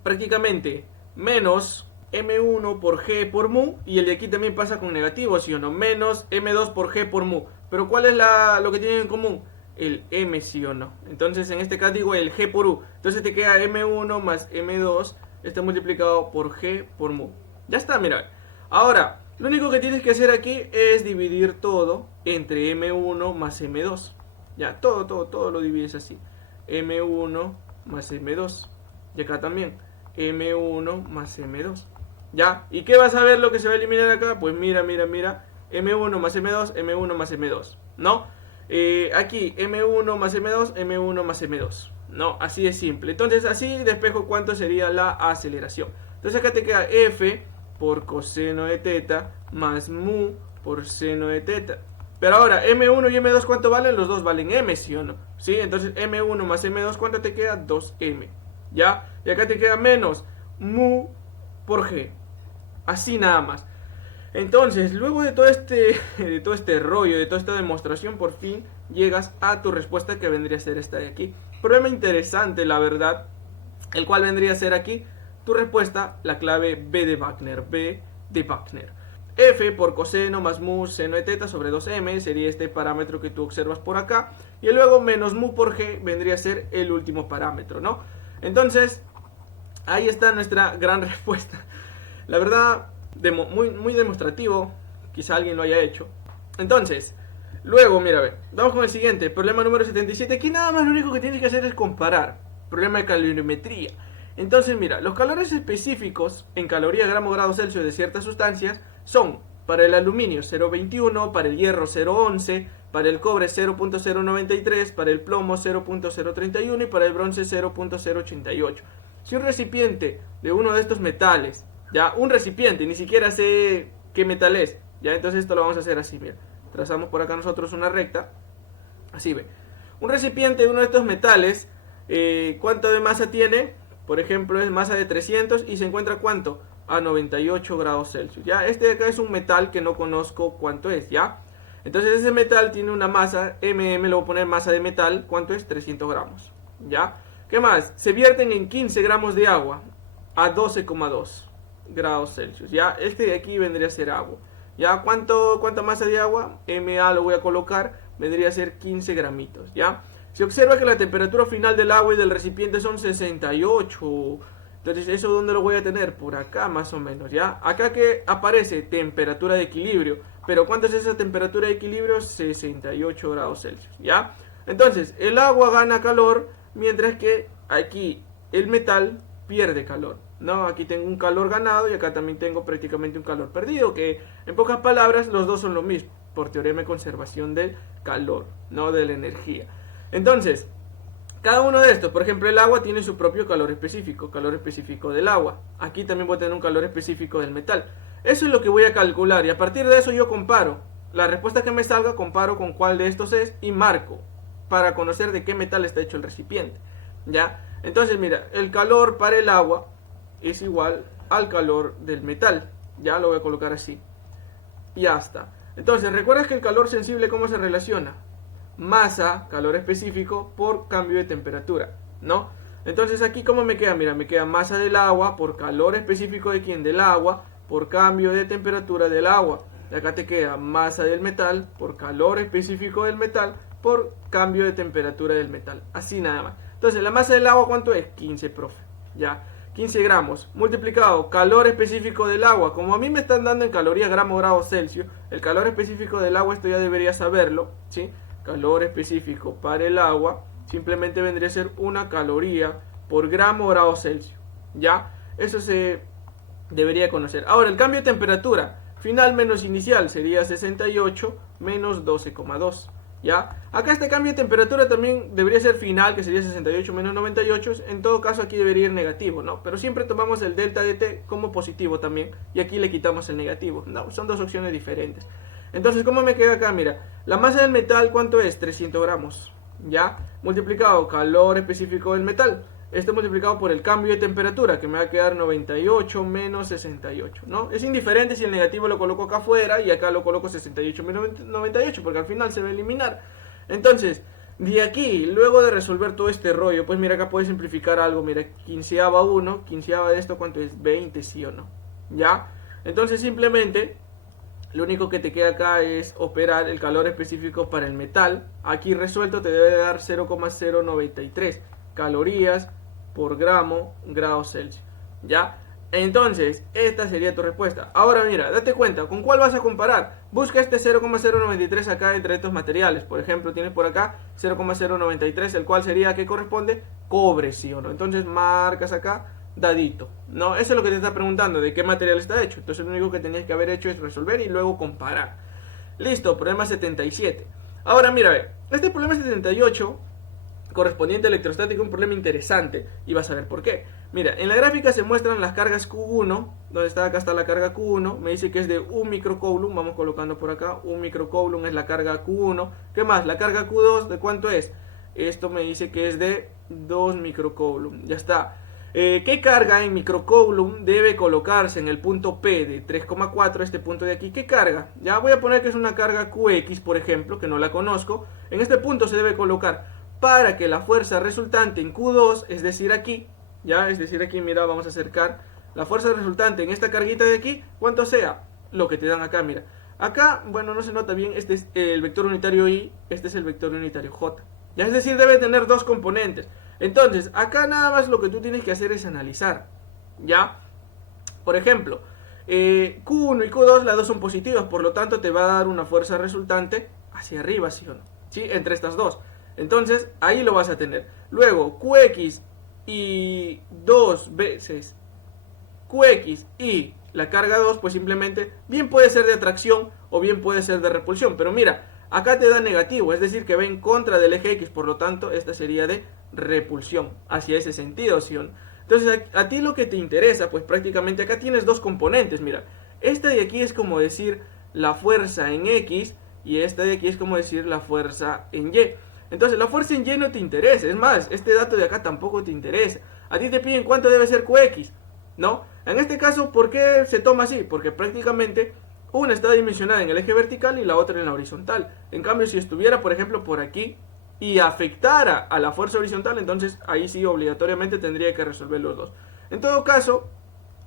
prácticamente menos M1 por G por mu, y el de aquí también pasa con negativo, ¿sí o no? Menos M2 por G por mu. Pero ¿cuál es lo que tienen en común? El M, ¿sí o no? Entonces en este caso digo el G por U. Entonces te queda M1 más M2, está multiplicado por G por mu. Ya está, mira. Ahora, lo único que tienes que hacer aquí es dividir todo entre M1 más M2. Ya, todo lo divides así. M1 más M2. Y acá también. M1 más M2. ¿Ya? ¿Y qué vas a ver lo que se va a eliminar acá? Pues mira. M1 más M2, M1 más M2. ¿No? Aquí M1 más M2, M1 más M2. ¿No? Así de simple. Entonces así despejo cuánto sería la aceleración. Entonces acá te queda F por coseno de teta más mu por seno de teta. Pero ahora, M1 y M2, ¿cuánto valen? Los dos valen M, ¿sí o no? ¿Sí? Entonces M1 más M2, ¿cuánto te queda? 2M. ¿Ya? Y acá te queda menos mu por G. Así nada más. Entonces, luego de de todo este rollo, de toda esta demostración, por fin llegas a tu respuesta, que vendría a ser esta de aquí. Problema interesante, la verdad, el cual vendría a ser aquí tu respuesta, la clave B de Wagner, B de Wagner. F por coseno más mu seno de teta sobre 2m sería este parámetro que tú observas por acá. Y luego menos mu por g vendría a ser el último parámetro, ¿no? Entonces, ahí está nuestra gran respuesta. La verdad, muy demostrativo. Quizá alguien lo haya hecho. Entonces, luego, mira, a ver, vamos con el siguiente. Problema número 77. Aquí nada más lo único que tienes que hacer es comparar. Problema de calorimetría. Entonces, mira, los calores específicos en calorías gramo grado Celsius de ciertas sustancias son para el aluminio 0,21, para el hierro 0,11, para el cobre 0,093, para el plomo 0,031 y para el bronce 0,088. Si un recipiente de uno de estos metales, ya, un recipiente, ni siquiera sé qué metal es, ya, entonces esto lo vamos a hacer así, mira, trazamos por acá nosotros una recta, así ve, un recipiente de uno de estos metales, ¿cuánto de masa tiene? Por ejemplo, es masa de 300 y se encuentra ¿cuánto? A 98 grados Celsius, ya, este de acá es un metal que no conozco cuánto es, ya, entonces ese metal tiene una masa, le voy a poner masa de metal, ¿cuánto es? 300 gramos, ya. ¿Qué más? Se vierten en 15 gramos de agua a 12,2 grados Celsius. Ya, este de aquí vendría a ser agua. Ya, ¿cuánta masa de agua? MA lo voy a colocar, vendría a ser 15 gramitos. Ya, se observa que la temperatura final del agua y del recipiente son 68. Entonces, ¿eso dónde lo voy a tener? Por acá más o menos. Ya, acá que aparece temperatura de equilibrio. Pero ¿cuánto es esa temperatura de equilibrio? 68 grados Celsius. Ya, entonces, el agua gana calor, mientras que aquí el metal pierde calor, ¿no? Aquí tengo un calor ganado y acá también tengo prácticamente un calor perdido, que en pocas palabras los dos son lo mismo, por teorema de conservación del calor, no de la energía. Entonces, cada uno de estos, por ejemplo, el agua tiene su propio calor específico del agua. Aquí también voy a tener un calor específico del metal. Eso es lo que voy a calcular y a partir de eso yo comparo. La respuesta que me salga, comparo con cuál de estos es y marco para conocer de qué metal está hecho el recipiente, ¿ya? Entonces, mira, el calor para el agua es igual al calor del metal, ya lo voy a colocar así, y ya está. Entonces, ¿recuerdas que el calor sensible cómo se relaciona? Masa, calor específico, por cambio de temperatura, ¿no? Entonces, aquí ¿cómo me queda? Mira, me queda masa del agua por calor específico de quién, del agua, por cambio de temperatura del agua. Y acá te queda masa del metal por calor específico del metal, por cambio de temperatura del metal. Así nada más. Entonces, la masa del agua, ¿cuánto es? 15, profe. Ya, 15 gramos. Multiplicado, calor específico del agua. Como a mí me están dando en calorías gramo grado Celsius, el calor específico del agua, esto ya debería saberlo, ¿sí? Calor específico para el agua, simplemente vendría a ser una caloría por gramo grado Celsius. Ya, eso se debería conocer. Ahora, el cambio de temperatura, final menos inicial, sería 68 menos 12,2. ¿Ya? Acá este cambio de temperatura también debería ser final, que sería 68 menos 98. En todo caso aquí debería ir negativo, ¿no? Pero siempre tomamos el delta de t como positivo también, y aquí le quitamos el negativo. No, son dos opciones diferentes. Entonces, ¿cómo me queda acá? Mira, la masa del metal, ¿cuánto es? 300 gramos, ¿ya? Multiplicado calor específico del metal. Esto multiplicado por el cambio de temperatura, que me va a quedar 98 menos 68, ¿no? Es indiferente si el negativo lo coloco acá afuera y acá lo coloco 68 menos 98, porque al final se va a eliminar. Entonces, de aquí, luego de resolver todo este rollo, pues mira, acá puedes simplificar algo. Mira, quinceava 1, quinceava de esto, ¿cuánto es? 20, ¿sí o no? ¿Ya? Entonces, simplemente, lo único que te queda acá es operar el calor específico para el metal. Aquí resuelto te debe dar 0,093 calorías por gramo grados Celsius, ¿ya? Entonces, esta sería tu respuesta. Ahora mira, date cuenta, ¿con cuál vas a comparar? Busca este 0,093 acá entre estos materiales. Por ejemplo, tienes por acá 0,093, el cual sería, ¿qué corresponde? Cobre, ¿sí o no? Entonces marcas acá, dadito. No, eso es lo que te está preguntando, ¿de qué material está hecho? Entonces lo único que tenías que haber hecho es resolver y luego comparar. Listo, problema 77. Ahora mira, a ver, este problema 78... correspondiente al electrostático, un problema interesante, y vas a ver por qué. Mira, en la gráfica se muestran las cargas Q1, donde está acá está la carga Q1, me dice que es de 1 microcoulomb, vamos colocando por acá, 1 microcoulomb es la carga Q1, ¿qué más? La carga Q2, ¿de cuánto es? Esto me dice que es de 2 microcoulomb, ya está. ¿Qué carga en microcoulomb debe colocarse en el punto P de 3,4, este punto de aquí? ¿Qué carga? Ya voy a poner que es una carga QX, por ejemplo, que no la conozco. En este punto se debe colocar para que la fuerza resultante en Q2, es decir aquí, ya, es decir aquí, mira, vamos a acercar la fuerza resultante en esta carguita de aquí, ¿cuánto sea? Lo que te dan acá, mira. Acá, bueno, no se nota bien, este es el vector unitario Y, este es el vector unitario J. Ya, es decir, debe tener dos componentes. Entonces, acá nada más lo que tú tienes que hacer es analizar, ¿ya? Por ejemplo, Q1 y Q2, las dos son positivas, por lo tanto te va a dar una fuerza resultante hacia arriba, ¿sí o no? ¿Sí? Entre estas dos. Entonces, ahí lo vas a tener. Luego, QX y 2 veces QX y la carga 2, pues simplemente, bien puede ser de atracción o bien puede ser de repulsión. Pero mira, acá te da negativo, es decir, que va en contra del eje X, por lo tanto, esta sería de repulsión, hacia ese sentido, ¿sí o no? Entonces, a ti lo que te interesa, pues prácticamente acá tienes dos componentes, mira. Esta de aquí es como decir la fuerza en X y esta de aquí es como decir la fuerza en Y. Entonces, la fuerza en Y no te interesa, es más, este dato de acá tampoco te interesa. A ti te piden cuánto debe ser QX, ¿no? En este caso, ¿por qué se toma así? Porque prácticamente una está dimensionada en el eje vertical y la otra en la horizontal. En cambio, si estuviera, por ejemplo, por aquí y afectara a la fuerza horizontal, entonces ahí sí obligatoriamente tendría que resolver los dos. En todo caso,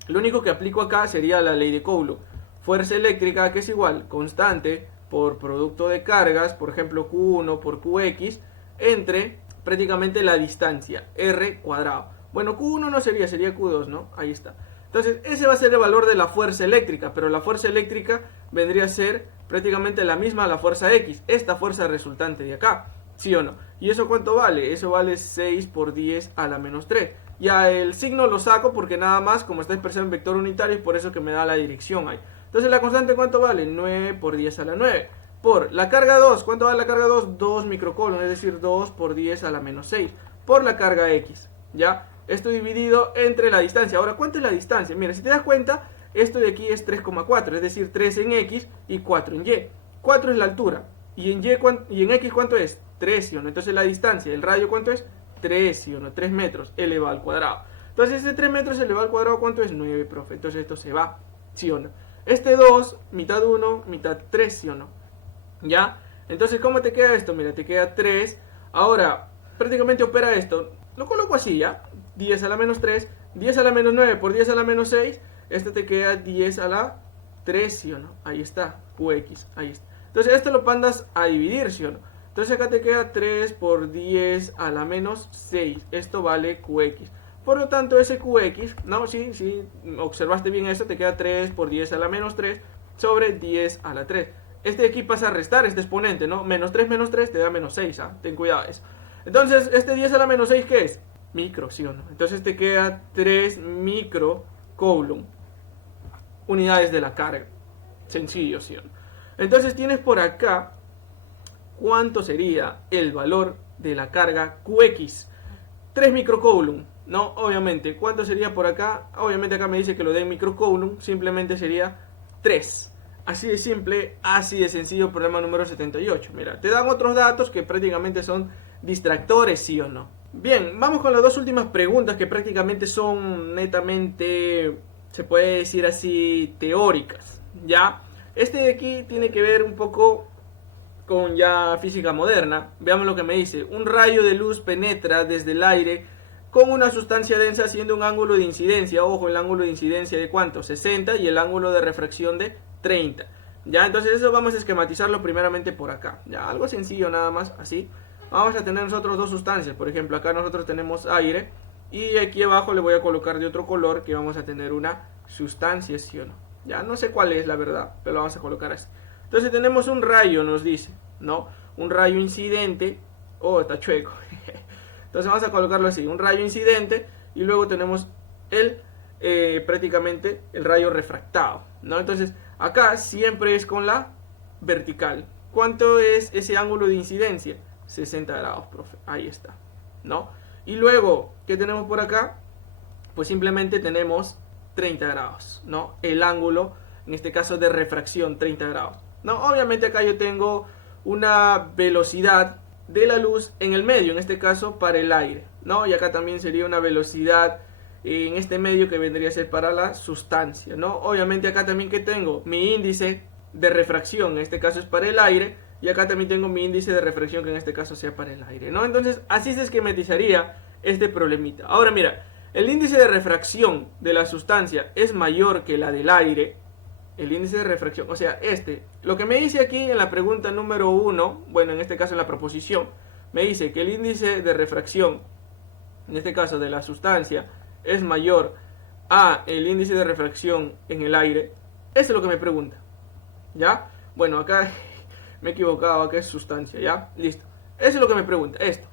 lo único que aplico acá sería la ley de Coulomb. Fuerza eléctrica, que es igual, constante por producto de cargas, por ejemplo Q1 por QX, entre prácticamente la distancia, R cuadrado. Bueno, Q1 no sería, sería Q2, ¿no? Ahí está. Entonces, ese va a ser el valor de la fuerza eléctrica, pero la fuerza eléctrica vendría a ser prácticamente la misma a la fuerza X, esta fuerza resultante de acá, ¿sí o no? ¿Y eso cuánto vale? Eso vale 6 por 10 a la menos 3. Ya el signo lo saco porque nada más, como está expresado en vector unitario, es por eso que me da la dirección ahí. Entonces, ¿la constante cuánto vale? 9 por 10 a la 9. Por la carga 2, ¿cuánto vale la carga 2? 2 microcoulomb, es decir, 2 por 10 a la menos 6. Por la carga X, ¿ya? Esto dividido entre la distancia. Ahora, ¿cuánto es la distancia? Mira, si te das cuenta, esto de aquí es 3,4, es decir, 3 en X y 4 en Y. 4 es la altura. ¿Y en X cuánto es? 3, ¿sí o no? Entonces la distancia, el radio, ¿cuánto es? 3, ¿sí o no? 3 metros elevado al cuadrado. Entonces, este 3 metros elevado al cuadrado, ¿cuánto es? 9, profe. Entonces esto se va, ¿sí o no? Este 2, mitad 1, mitad 3, ¿sí o no? ¿Ya? Entonces, ¿cómo te queda esto? Mira, te queda 3. Ahora, prácticamente opera esto. Lo coloco así, ¿ya? 10 a la menos 3, 10 a la menos 9 por 10 a la menos 6, esto te queda 10 a la 3, ¿sí o no? Ahí está, QX, ahí está. Entonces esto lo mandas a dividir, ¿sí o no? Entonces acá te queda 3 por 10 a la menos 6, esto vale QX. Por lo tanto, ese QX, no, sí, observaste bien esto, te queda 3 por 10 a la menos 3 sobre 10 a la 3. Este de aquí pasa a restar, este exponente, ¿no? Menos 3 te da menos 6, ¿ah? Ten cuidado eso. Entonces, este 10 a la menos 6, ¿qué es? Micro, ¿sí o no? Entonces te queda 3 microcoulomb, unidades de la carga. Sencillo, ¿sí o no? Entonces tienes por acá cuánto sería el valor de la carga QX. 3 microcoulomb, ¿no? Obviamente, ¿cuánto sería por acá? Obviamente acá me dice que lo de microcoulomb, simplemente sería 3. Así de simple, así de sencillo, problema número 78. Mira, te dan otros datos que prácticamente son distractores, ¿sí o no? Bien, vamos con las dos últimas preguntas que prácticamente son netamente, se puede decir así, teóricas, ¿ya? Este de aquí tiene que ver un poco con ya física moderna. Veamos lo que me dice. Un rayo de luz penetra desde el aire con una sustancia densa haciendo un ángulo de incidencia. Ojo, el ángulo de incidencia de ¿cuánto? 60 y el ángulo de refracción de 30. Ya, entonces eso vamos a esquematizarlo primeramente por acá. Ya, algo sencillo nada más, así. Vamos a tener nosotros dos sustancias. Por ejemplo, acá nosotros tenemos aire y aquí abajo le voy a colocar de otro color que vamos a tener una sustancia, ¿sí o no? Ya, no sé cuál es la verdad, pero lo vamos a colocar así. Entonces tenemos un rayo, nos dice, ¿no? Un rayo incidente. Oh, está chueco. Entonces vamos a colocarlo así, un rayo incidente y luego tenemos el prácticamente el rayo refractado, ¿no? Entonces acá siempre es con la vertical. ¿Cuánto es ese ángulo de incidencia? 60 grados, profe. Ahí está, ¿no? Y luego, ¿qué tenemos por acá? Pues simplemente tenemos 30 grados, ¿no? El ángulo, en este caso de refracción, 30 grados, ¿no? Obviamente acá yo tengo una velocidad de la luz en el medio, en este caso para el aire, ¿no? Y acá también sería una velocidad en este medio que vendría a ser para la sustancia, ¿no? Obviamente acá también que tengo mi índice de refracción, en este caso es para el aire, y acá también tengo mi índice de refracción que en este caso sea para el aire, ¿no? Entonces así se esquematizaría este problemita. Ahora mira, el índice de refracción de la sustancia es mayor que la del aire. El índice de refracción, o sea, lo que me dice aquí en la pregunta número 1, bueno, en este caso en la proposición, me dice que el índice de refracción, en este caso de la sustancia, es mayor a el índice de refracción en el aire. Eso es lo que me pregunta, ¿ya? Bueno, acá me he equivocado, acá es sustancia, ¿ya? Listo. Eso es lo que me pregunta, esto.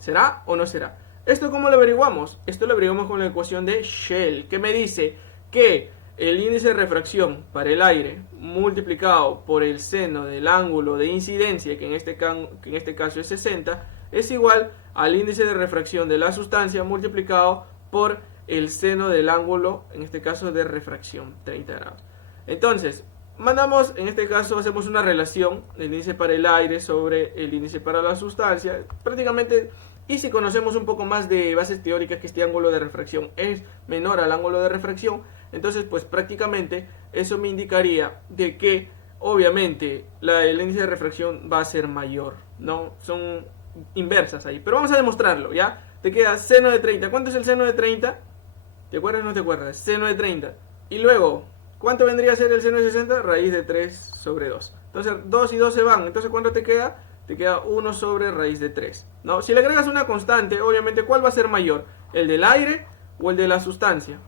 ¿Será o no será? ¿Esto cómo lo averiguamos? Esto lo averiguamos con la ecuación de Shell, que me dice que el índice de refracción para el aire multiplicado por el seno del ángulo de incidencia, que en este caso es 60, es igual al índice de refracción de la sustancia multiplicado por el seno del ángulo, en este caso de refracción, 30 grados. Entonces, en este caso hacemos una relación del índice para el aire sobre el índice para la sustancia, prácticamente. Y si conocemos un poco más de bases teóricas, que este ángulo de refracción es menor al ángulo de refracción, entonces pues prácticamente eso me indicaría de que obviamente el índice de refracción va a ser mayor, ¿no? Son inversas ahí, pero vamos a demostrarlo, ¿ya? Te queda seno de 30. ¿Cuánto es el seno de 30? ¿Te acuerdas o no te acuerdas? Seno de 30. Y luego, ¿cuánto vendría a ser el seno de 60? Raíz de 3 sobre 2. Entonces 2 y 2 se van, entonces ¿cuánto te queda? Te queda 1 sobre raíz de 3, ¿no? Si le agregas una constante, obviamente, ¿cuál va a ser mayor? ¿El del aire o el de la sustancia?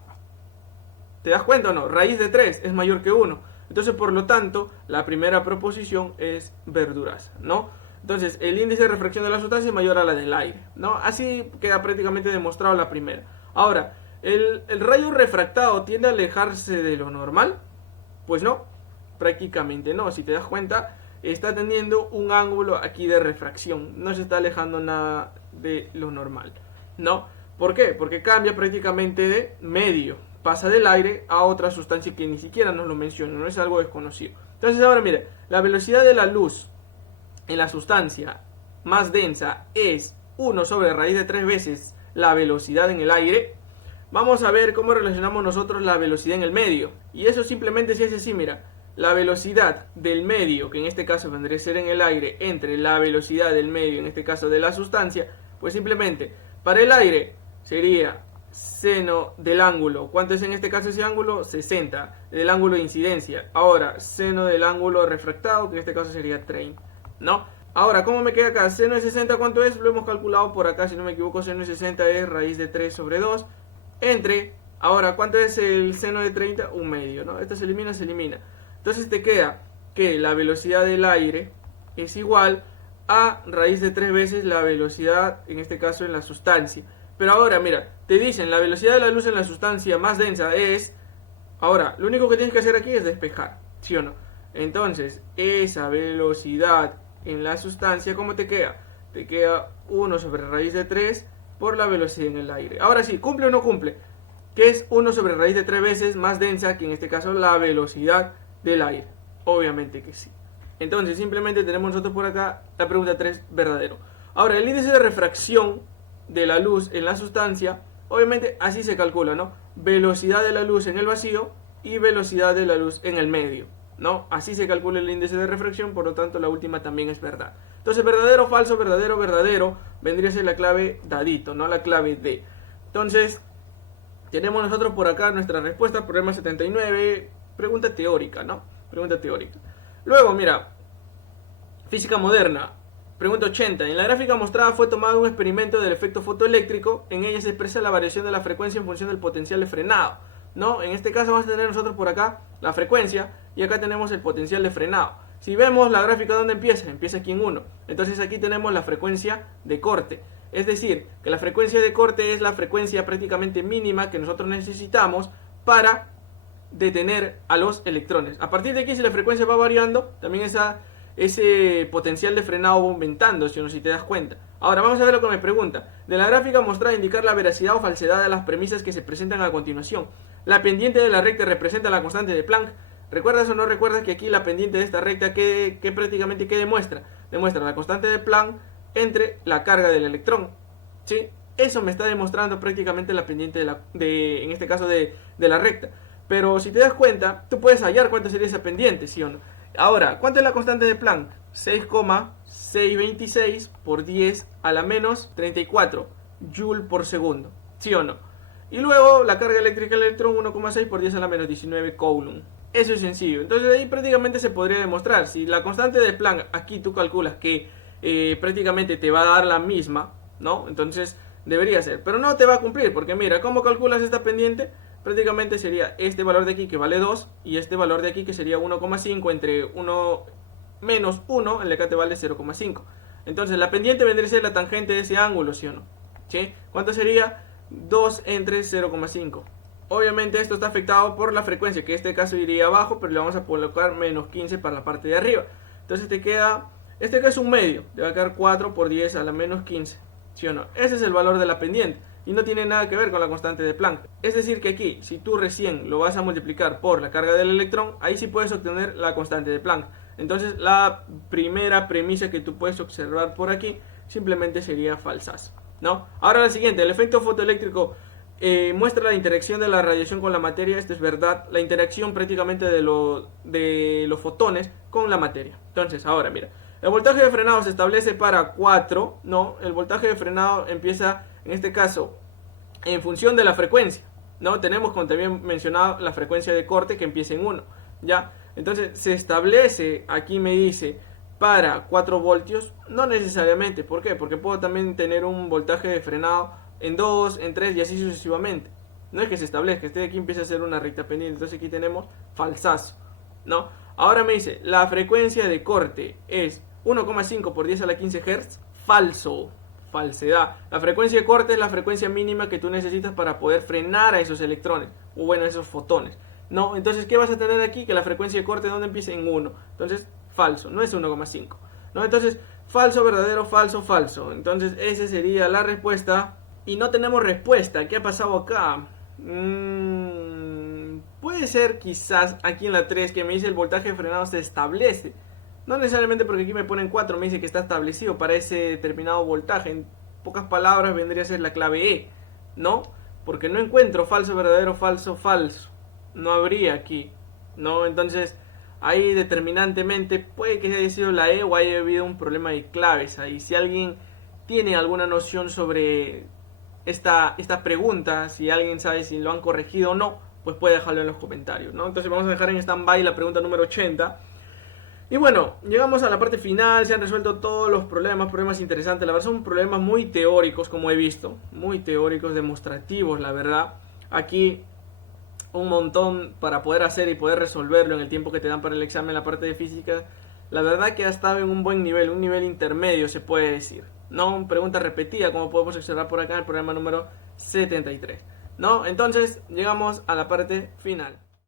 ¿Te das cuenta o no? Raíz de 3 es mayor que 1. Entonces, por lo tanto, la primera proposición es verduraza, ¿no? Entonces, el índice de refracción de la sustancia es mayor a la del aire, ¿no? Así queda prácticamente demostrado la primera. Ahora, ¿el rayo refractado tiende a alejarse de lo normal? Pues no, prácticamente no. Si te das cuenta, está teniendo un ángulo aquí de refracción, no se está alejando nada de lo normal, ¿no? ¿Por qué? Porque cambia prácticamente de medio, pasa del aire a otra sustancia que ni siquiera nos lo menciona, no es algo desconocido. Entonces ahora mire, la velocidad de la luz en la sustancia más densa es 1 sobre raíz de 3 veces la velocidad en el aire. Vamos a ver cómo relacionamos nosotros la velocidad en el medio, y eso simplemente se hace así, mira. La velocidad del medio, que en este caso vendría a ser en el aire, entre la velocidad del medio, en este caso de la sustancia, pues simplemente, para el aire sería seno del ángulo. ¿Cuánto es en este caso ese ángulo? 60, del ángulo de incidencia. Ahora, seno del ángulo refractado, que en este caso sería 30, ¿no? Ahora, ¿cómo me queda acá? Seno de 60, ¿cuánto es? Lo hemos calculado por acá, si no me equivoco, seno de 60 es raíz de 3 sobre 2, entre, ahora, ¿cuánto es el seno de 30? Un medio, ¿no? Esto se elimina, se elimina. Entonces te queda que la velocidad del aire es igual a raíz de 3 veces la velocidad, en este caso en la sustancia. Pero ahora, mira, te dicen la velocidad de la luz en la sustancia más densa es... Ahora, lo único que tienes que hacer aquí es despejar, ¿sí o no? Entonces, esa velocidad en la sustancia, ¿cómo te queda? Te queda 1 sobre raíz de 3 por la velocidad en el aire. Ahora sí, ¿cumple o no cumple? Que es 1 sobre raíz de 3 veces más densa que en este caso la velocidad del aire. Obviamente que sí. Entonces simplemente tenemos nosotros por acá la pregunta 3 verdadero. Ahora, el índice de refracción de la luz en la sustancia, obviamente así se calcula, ¿no? Velocidad de la luz en el vacío y velocidad de la luz en el medio, ¿no? Así se calcula el índice de refracción, por lo tanto la última también es verdad. Entonces verdadero, falso, verdadero, verdadero vendría a ser la clave dadito, ¿no? La clave D. Entonces tenemos nosotros por acá nuestra respuesta, problema 79, pregunta teórica, ¿no? Pregunta teórica. Luego, mira, física moderna, pregunta 80. En la gráfica mostrada fue tomado un experimento del efecto fotoeléctrico. En ella se expresa la variación de la frecuencia en función del potencial de frenado, ¿no? En este caso vamos a tener nosotros por acá la frecuencia y acá tenemos el potencial de frenado. Si vemos la gráfica, ¿dónde empieza? Empieza aquí en 1. Entonces aquí tenemos la frecuencia de corte. Es decir, que la frecuencia de corte es la frecuencia prácticamente mínima que nosotros necesitamos para detener a los electrones. A partir de aquí, si la frecuencia va variando, también ese potencial de frenado va aumentando, si te das cuenta. Ahora vamos a ver lo que me pregunta. De la gráfica mostrada indicar la veracidad o falsedad de las premisas que se presentan a continuación. La pendiente de la recta representa la constante de Planck. ¿Recuerdas o no recuerdas que aquí la pendiente de esta recta que prácticamente ¿qué demuestra? Demuestra la constante de Planck entre la carga del electrón, ¿sí? eso me está demostrando prácticamente la pendiente en este caso de la recta. Pero si te das cuenta, tú puedes hallar cuánto sería esa pendiente, ¿sí o no? Ahora, ¿cuánto es la constante de Planck? 6,626 por 10 a la menos 34 Joule por segundo, ¿sí o no? Y luego la carga eléctrica del electrón 1,6 por 10 a la menos 19 Coulomb. Eso es sencillo. Entonces ahí prácticamente se podría demostrar. Si la constante de Planck aquí tú calculas que prácticamente te va a dar la misma, ¿no? Entonces debería ser. Pero no te va a cumplir porque mira, ¿cómo calculas esta pendiente? Prácticamente sería este valor de aquí que vale 2 y este valor de aquí que sería 1,5 entre 1 menos 1, el de acá te vale 0,5. Entonces la pendiente vendría a ser la tangente de ese ángulo, ¿sí o no? ¿Sí? ¿Cuánto sería? 2 entre 0,5. Obviamente esto está afectado por la frecuencia, que en este caso iría abajo, pero le vamos a colocar menos 15 para la parte de arriba. Entonces te queda, este que es un medio, te va a quedar 4 por 10 a la menos 15, ¿sí o no? Ese es el valor de la pendiente y no tiene nada que ver con la constante de Planck. Es decir que aquí, si tú recién lo vas a multiplicar por la carga del electrón, ahí sí puedes obtener la constante de Planck. Entonces la primera premisa que tú puedes observar por aquí simplemente sería falsazo, ¿no? Ahora la siguiente, el efecto fotoeléctrico muestra la interacción de la radiación con la materia. Esto es verdad, la interacción prácticamente de los fotones con la materia. Entonces ahora mira, el voltaje de frenado se establece para 4, ¿no? El voltaje de frenado empieza en este caso en función de la frecuencia, ¿no? Tenemos, como también mencionado, la frecuencia de corte que empieza en 1, ¿ya? Entonces se establece, aquí me dice, para 4 voltios, no necesariamente. ¿Por qué? Porque puedo también tener un voltaje de frenado en 2, en 3 y así sucesivamente. No es que se establezca, este de aquí empieza a ser una recta pendiente, entonces aquí tenemos falsazo, ¿no? Ahora me dice, la frecuencia de corte es 1,5 por 10 a la 15 Hz, falso, falsedad. La frecuencia de corte es la frecuencia mínima que tú necesitas para poder frenar a esos electrones, o bueno, a esos fotones, ¿no? Entonces, ¿qué vas a tener aquí? Que la frecuencia de corte, ¿dónde empieza? En 1. Entonces, falso, no es 1,5, ¿no? Entonces, falso, verdadero, falso, falso. Entonces, esa sería la respuesta. Y no tenemos respuesta. ¿Qué ha pasado acá? Puede ser quizás aquí en la 3 que me dice el voltaje de frenado se establece. No necesariamente porque aquí me ponen 4, me dice que está establecido para ese determinado voltaje. En pocas palabras vendría a ser la clave E, ¿no? Porque no encuentro falso, verdadero, falso, falso. No habría aquí, ¿no? Entonces ahí determinantemente puede que haya sido la E o haya habido un problema de claves ahí. Si alguien tiene alguna noción sobre esta pregunta, si alguien sabe si lo han corregido o no, pues puede dejarlo en los comentarios, ¿no? Entonces vamos a dejar en stand-by la pregunta número 80. Y bueno, llegamos a la parte final, se han resuelto todos los problemas interesantes. La verdad son problemas muy teóricos, como he visto, muy teóricos, demostrativos, la verdad. Aquí un montón para poder hacer y poder resolverlo en el tiempo que te dan para el examen, la parte de física. La verdad que ha estado en un buen nivel, un nivel intermedio se puede decir, ¿no? Pregunta repetida, como podemos observar por acá en el problema número 73, ¿no? Entonces llegamos a la parte final.